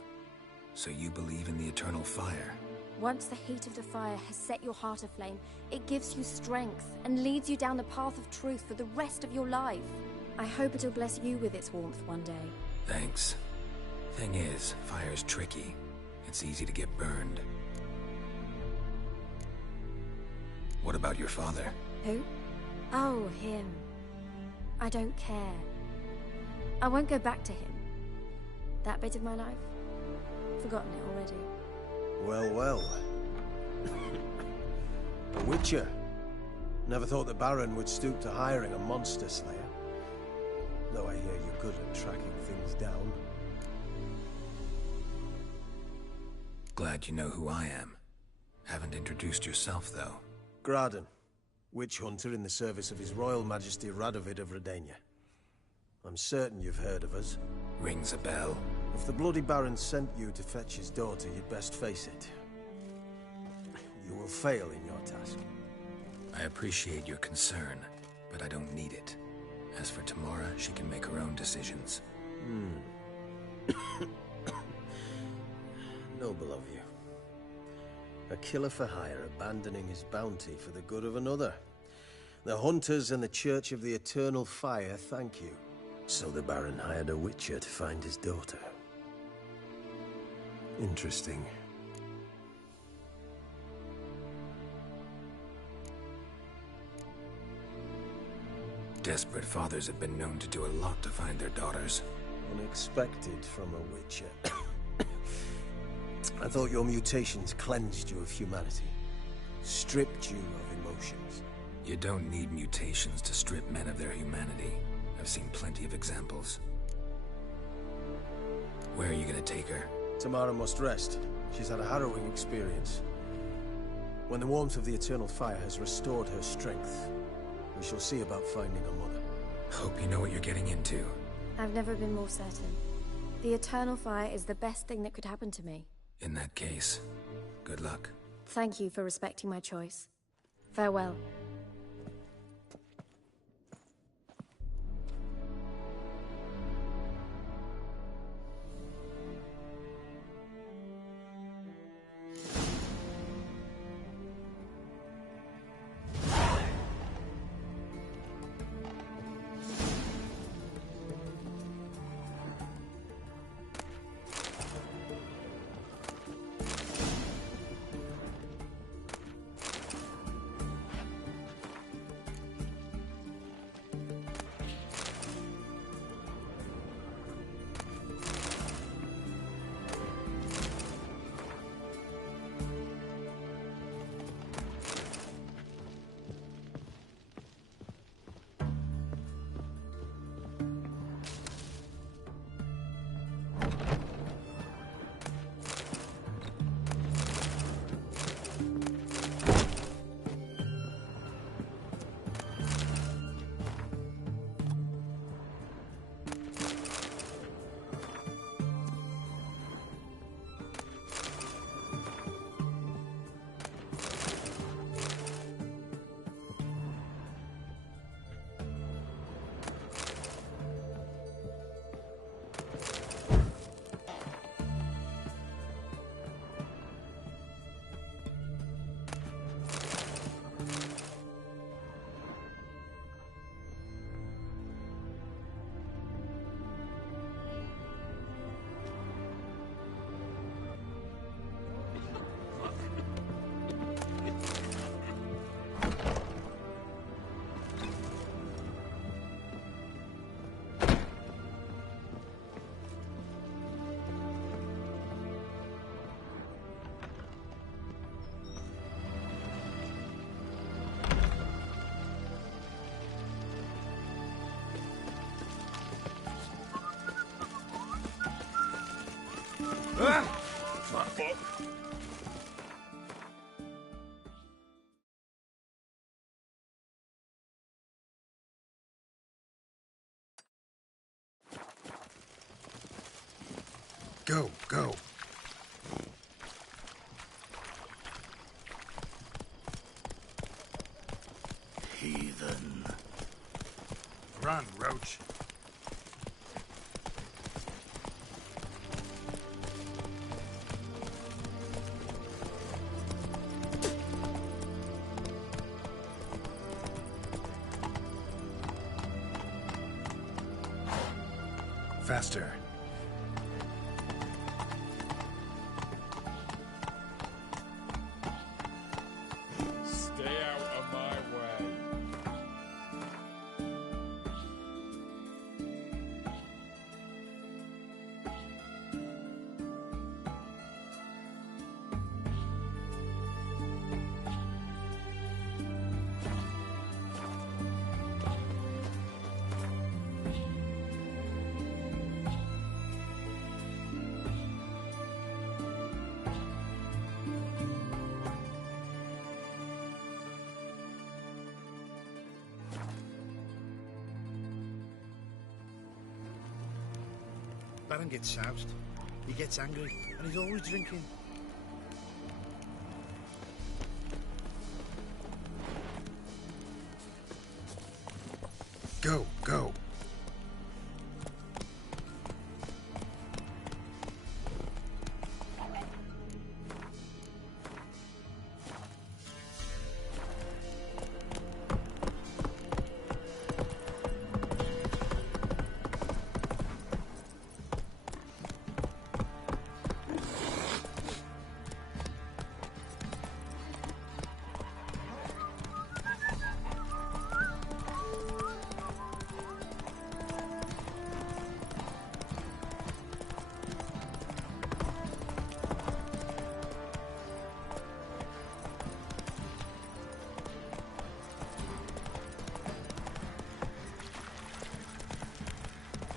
So you believe in the eternal fire? Once the heat of the fire has set your heart aflame, it gives you strength and leads you down the path of truth for the rest of your life. I hope it'll bless you with its warmth one day. Thanks. Thing is, fire's tricky. It's easy to get burned. What about your father? Who? Oh, him. I don't care. I won't go back to him. That bit of my life? Forgotten it already. Well, well. A witcher. Never thought the Baron would stoop to hiring a monster slayer. Though I hear you're good at tracking things down. Glad you know who I am. Haven't introduced yourself, though. Graden, witch hunter in the service of His Royal Majesty Radovid of Redania. I'm certain you've heard of us. Rings a bell. If the Bloody Baron sent you to fetch his daughter, you'd best face it. You will fail in your task. I appreciate your concern, but I don't need it. As for Tamara, she can make her own decisions. Noble of you. A killer for hire abandoning his bounty for the good of another. The hunters and the Church of the Eternal Fire thank you. So the Baron hired a witcher to find his daughter. Interesting. Desperate fathers have been known to do a lot to find their daughters. Unexpected from a witcher. I thought your mutations cleansed you of humanity. Stripped you of emotions. You don't need mutations to strip men of their humanity. I've seen plenty of examples. Where are you gonna take her? Tamara must rest. She's had a harrowing experience. When the warmth of the Eternal Fire has restored her strength, we shall see about finding a mother. Hope you know what you're getting into. I've never been more certain. The Eternal Fire is the best thing that could happen to me. In that case, good luck. Thank you for respecting my choice. Farewell. fuck. Go, go. Heathen. Run, Roach. Faster. Stay out of my way. Baron gets soused. He gets angry, and he's always drinking. Go, go.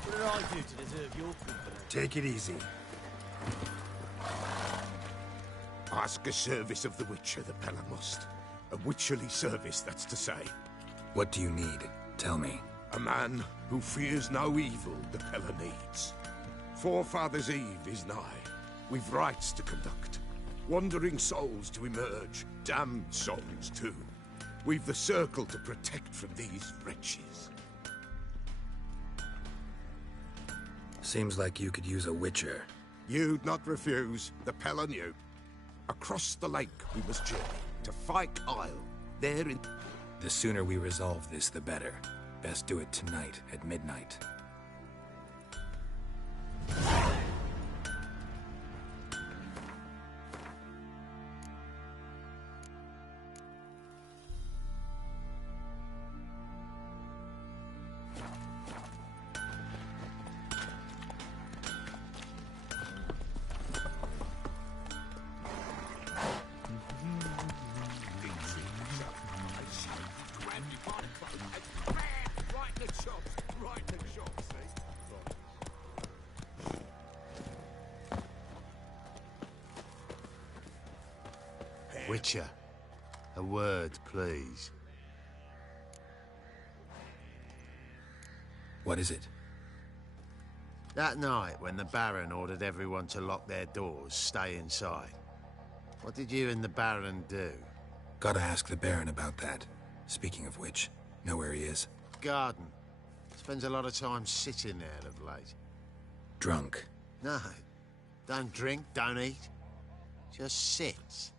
What did I do to deserve your confidence? Take it easy. Ask a service of the Witcher, the Pella must. A witcherly service, that's to say. What do you need? Tell me. A man who fears no evil the Pella needs. Forefathers' Eve is nigh. We've rites to conduct. Wandering souls to emerge. Damned souls, too. We've the circle to protect from these wretches. Seems like you could use a witcher. You'd not refuse. The Pella knew. Across the lake we must journey to Fyke Isle. There in... The sooner we resolve this, the better. Best do it tonight at midnight. Witcher, a word, please. What is it? That night when the Baron ordered everyone to lock their doors, stay inside. What did you and the Baron do? Gotta ask the Baron about that. Speaking of which, know where he is? Garden. Spends a lot of time sitting there of late. Drunk. No. Don't drink, don't eat. Just sits.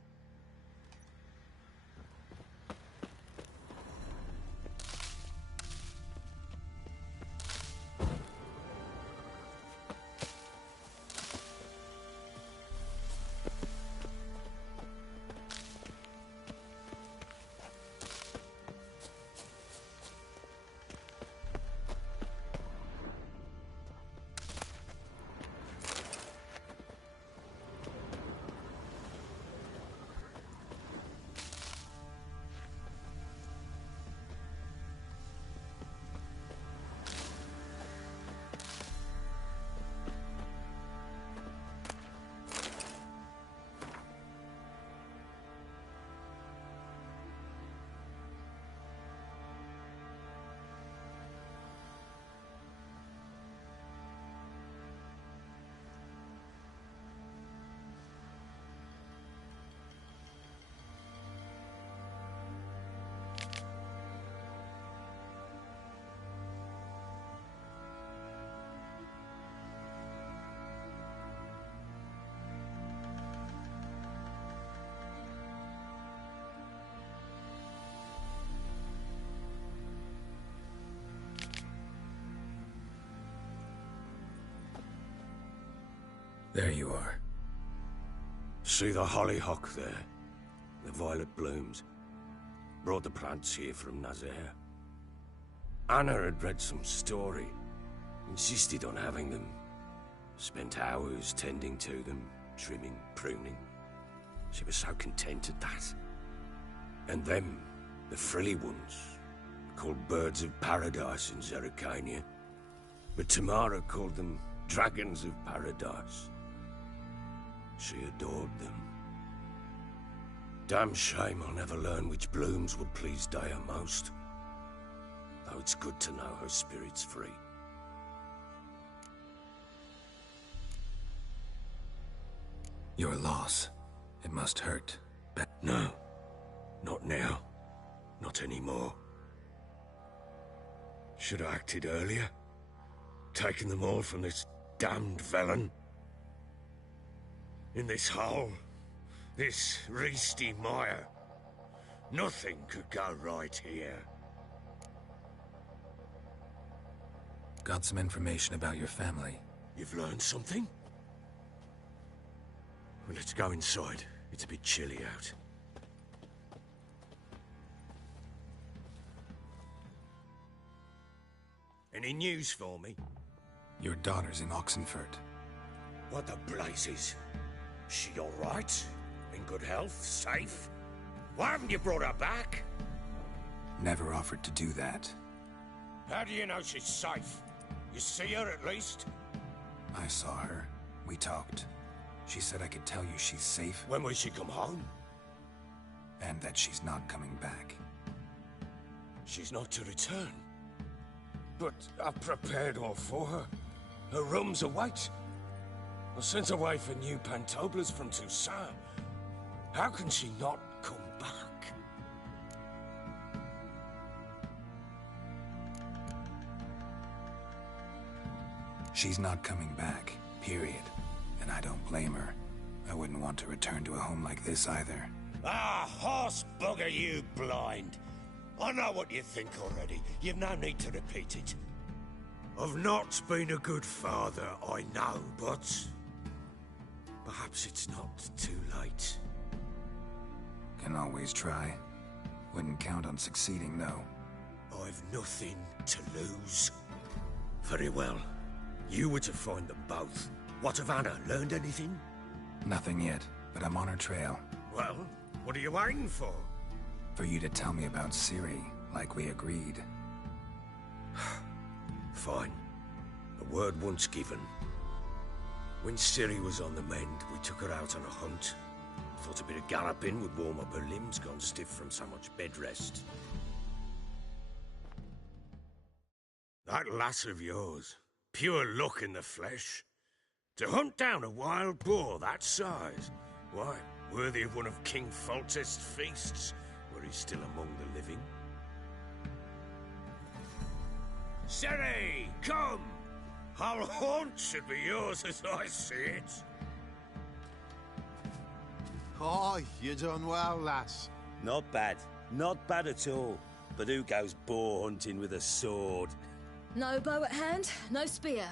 There you are. See the hollyhock there? The violet blooms. Brought the plants here from Nazaire. Anna had read some story. Insisted on having them. Spent hours tending to them, trimming, pruning. She was so content at that. And them, the frilly ones, called birds of paradise in Zerrikania. But Tamara called them dragons of paradise. She adored them. Damn shame I'll never learn which blooms would please Daya most. Though it's good to know her spirit's free. Your loss. It must hurt. No. Not now. Not anymore. Should have acted earlier. Taken them all from this damned Velen. In this hole. This reesty mire. Nothing could go right here. Got some information about your family. You've learned something? Well, let's go inside. It's a bit chilly out. Any news for me? Your daughter's in Oxenfurt. What the blazes? She all right? In good health? Safe? Why haven't you brought her back? Never offered to do that. How do you know she's safe? You see her at least? I saw her. We talked. She said I could tell you she's safe. When will she come home? And that she's not coming back. She's not to return. But I've prepared all for her. Her rooms await. I sent away for new pantoblas from Toussaint. How can she not come back? She's not coming back, period. And I don't blame her. I wouldn't want to return to a home like this either. Ah, horse bugger you, blind. I know what you think already. You've no need to repeat it. I've not been a good father, I know, but... perhaps it's not too late. Can always try. Wouldn't count on succeeding, though. I've nothing to lose. Very well. You were to find them both. What of Anna? Learned anything? Nothing yet, but I'm on her trail. Well, what are you waiting for? For you to tell me about Ciri, like we agreed. Fine. A word once given. When Ciri was on the mend, we took her out on a hunt. Thought a bit of galloping would warm up her limbs, gone stiff from so much bed rest. That lass of yours, pure luck in the flesh. To hunt down a wild boar that size, why, worthy of one of King Foltest's feasts, were he still among the living. Ciri, come! Our haunt should be yours as I see it. Oh, you done well, lass. Not bad. Not bad at all. But who goes boar hunting with a sword? No bow at hand, no spear.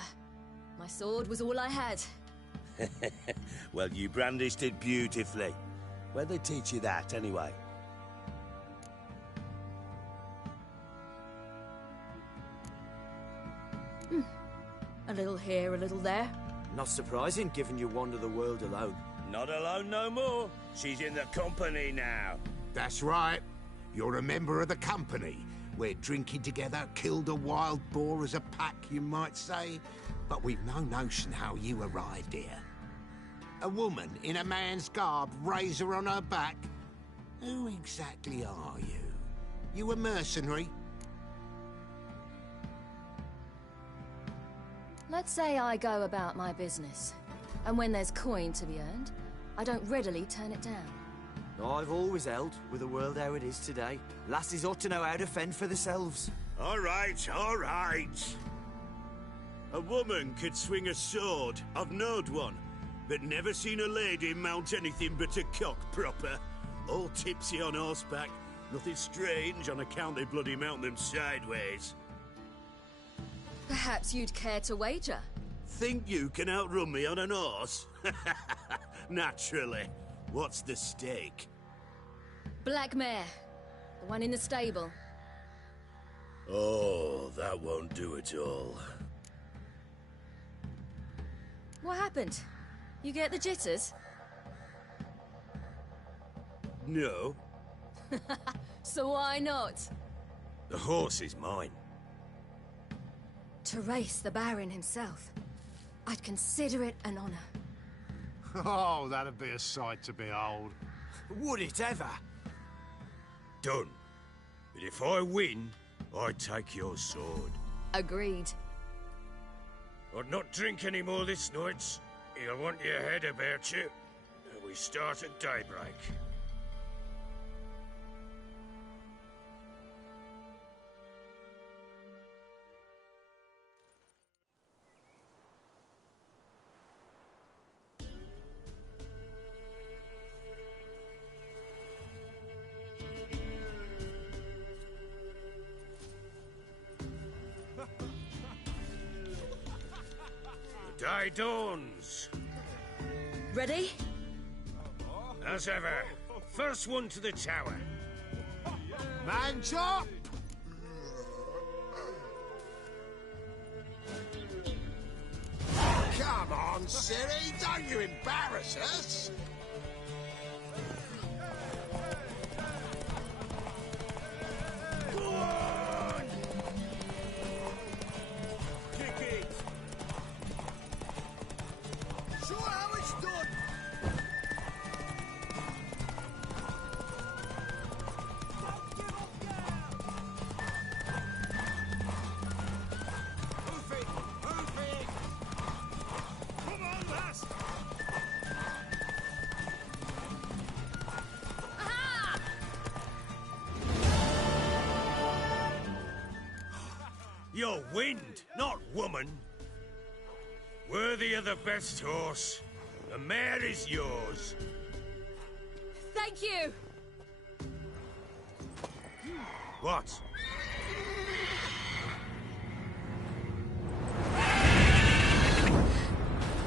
My sword was all I had. Well, you brandished it beautifully. Where'd they teach you that, anyway? A little here, a little there. Not surprising, given you wander the world alone. Not alone no more. She's in the company now. That's right. You're a member of the company. We're drinking together, killed a wild boar as a pack, you might say. But we've no notion how you arrived here. A woman in a man's garb, razor on her back. Who exactly are you? You a mercenary? Let's say I go about my business. And when there's coin to be earned, I don't readily turn it down. I've always held, with the world how it is today, lasses ought to know how to fend for themselves. All right, all right. A woman could swing a sword. I've knowed one, but never seen a lady mount anything but a cock proper. All tipsy on horseback. Nothing strange on account they bloody mount them sideways. Perhaps you'd care to wager? Think you can outrun me on an horse? Naturally. What's the stake? Black mare. The one in the stable. Oh, that won't do it all. What happened? You get the jitters? No. So why not? The horse is mine. To race the Baron himself. I'd consider it an honor. Oh, that'd be a sight to behold. Would it ever? Done. But if I win, I take your sword. Agreed. I'd not drink any more this night. You'll want your head about you. We start at daybreak. The day dawns. Ready? As ever, first one to the tower. Man chop! Come on, Siri, don't you embarrass us! Go on! Kick it! Show how it's done! Move it! Move it! Come on, lass! You're wind, not woman. Worthy of the best horse. The mare is yours. Thank you! What?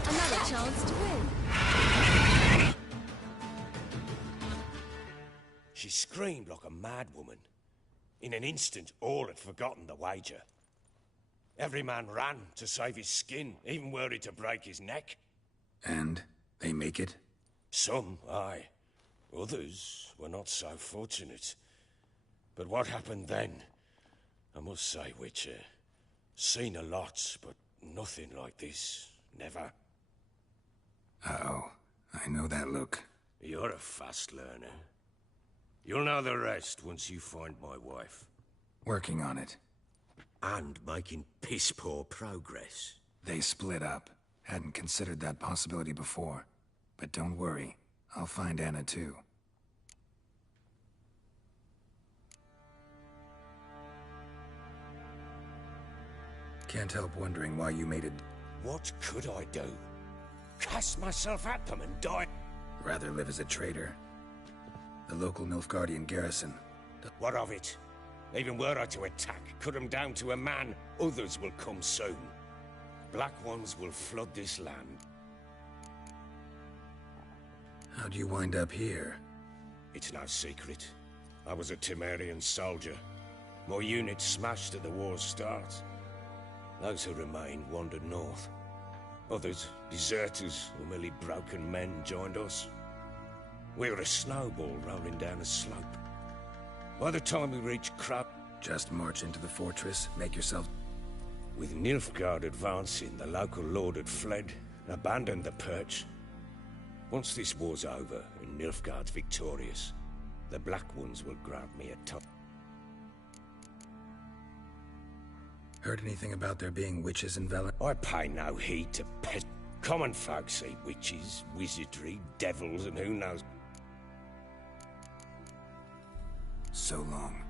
Another chance to win. She screamed like a mad woman. In an instant, all had forgotten the wager. Every man ran to save his skin, even were he to break his neck. And they make it? Some, aye. Others were not so fortunate. But what happened then? I must say, Witcher, seen a lot, but nothing like this. Never. Uh-oh. I know that look. You're a fast learner. You'll know the rest once you find my wife. Working on it. And making piss-poor progress. They split up. Hadn't considered that possibility before. But don't worry. I'll find Anna too. Can't help wondering why you made it. What could I do? Cast myself at them and die? Rather live as a traitor. The local Nilfgaardian garrison. What of it? Even were I to attack, cut them down to a man, others will come soon. Black ones will flood this land. How'd you wind up here? It's no secret. I was a Temerian soldier. My unit smashed at the war's start. Those who remained wandered north. Others, deserters or merely broken men, joined us. We were a snowball rolling down a slope. By the time we reached just march into the fortress, make yourself... With Nilfgaard advancing, the local lord had fled, abandoned the perch. Once this war's over and Nilfgaard's victorious, the Black Ones will grant me a top. Heard anything about there being witches in Velen? I pay no heed to pet. Common folk see witches, wizardry, devils, and who knows. So long.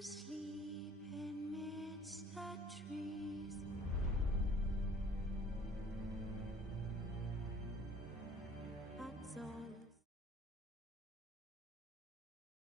asleep.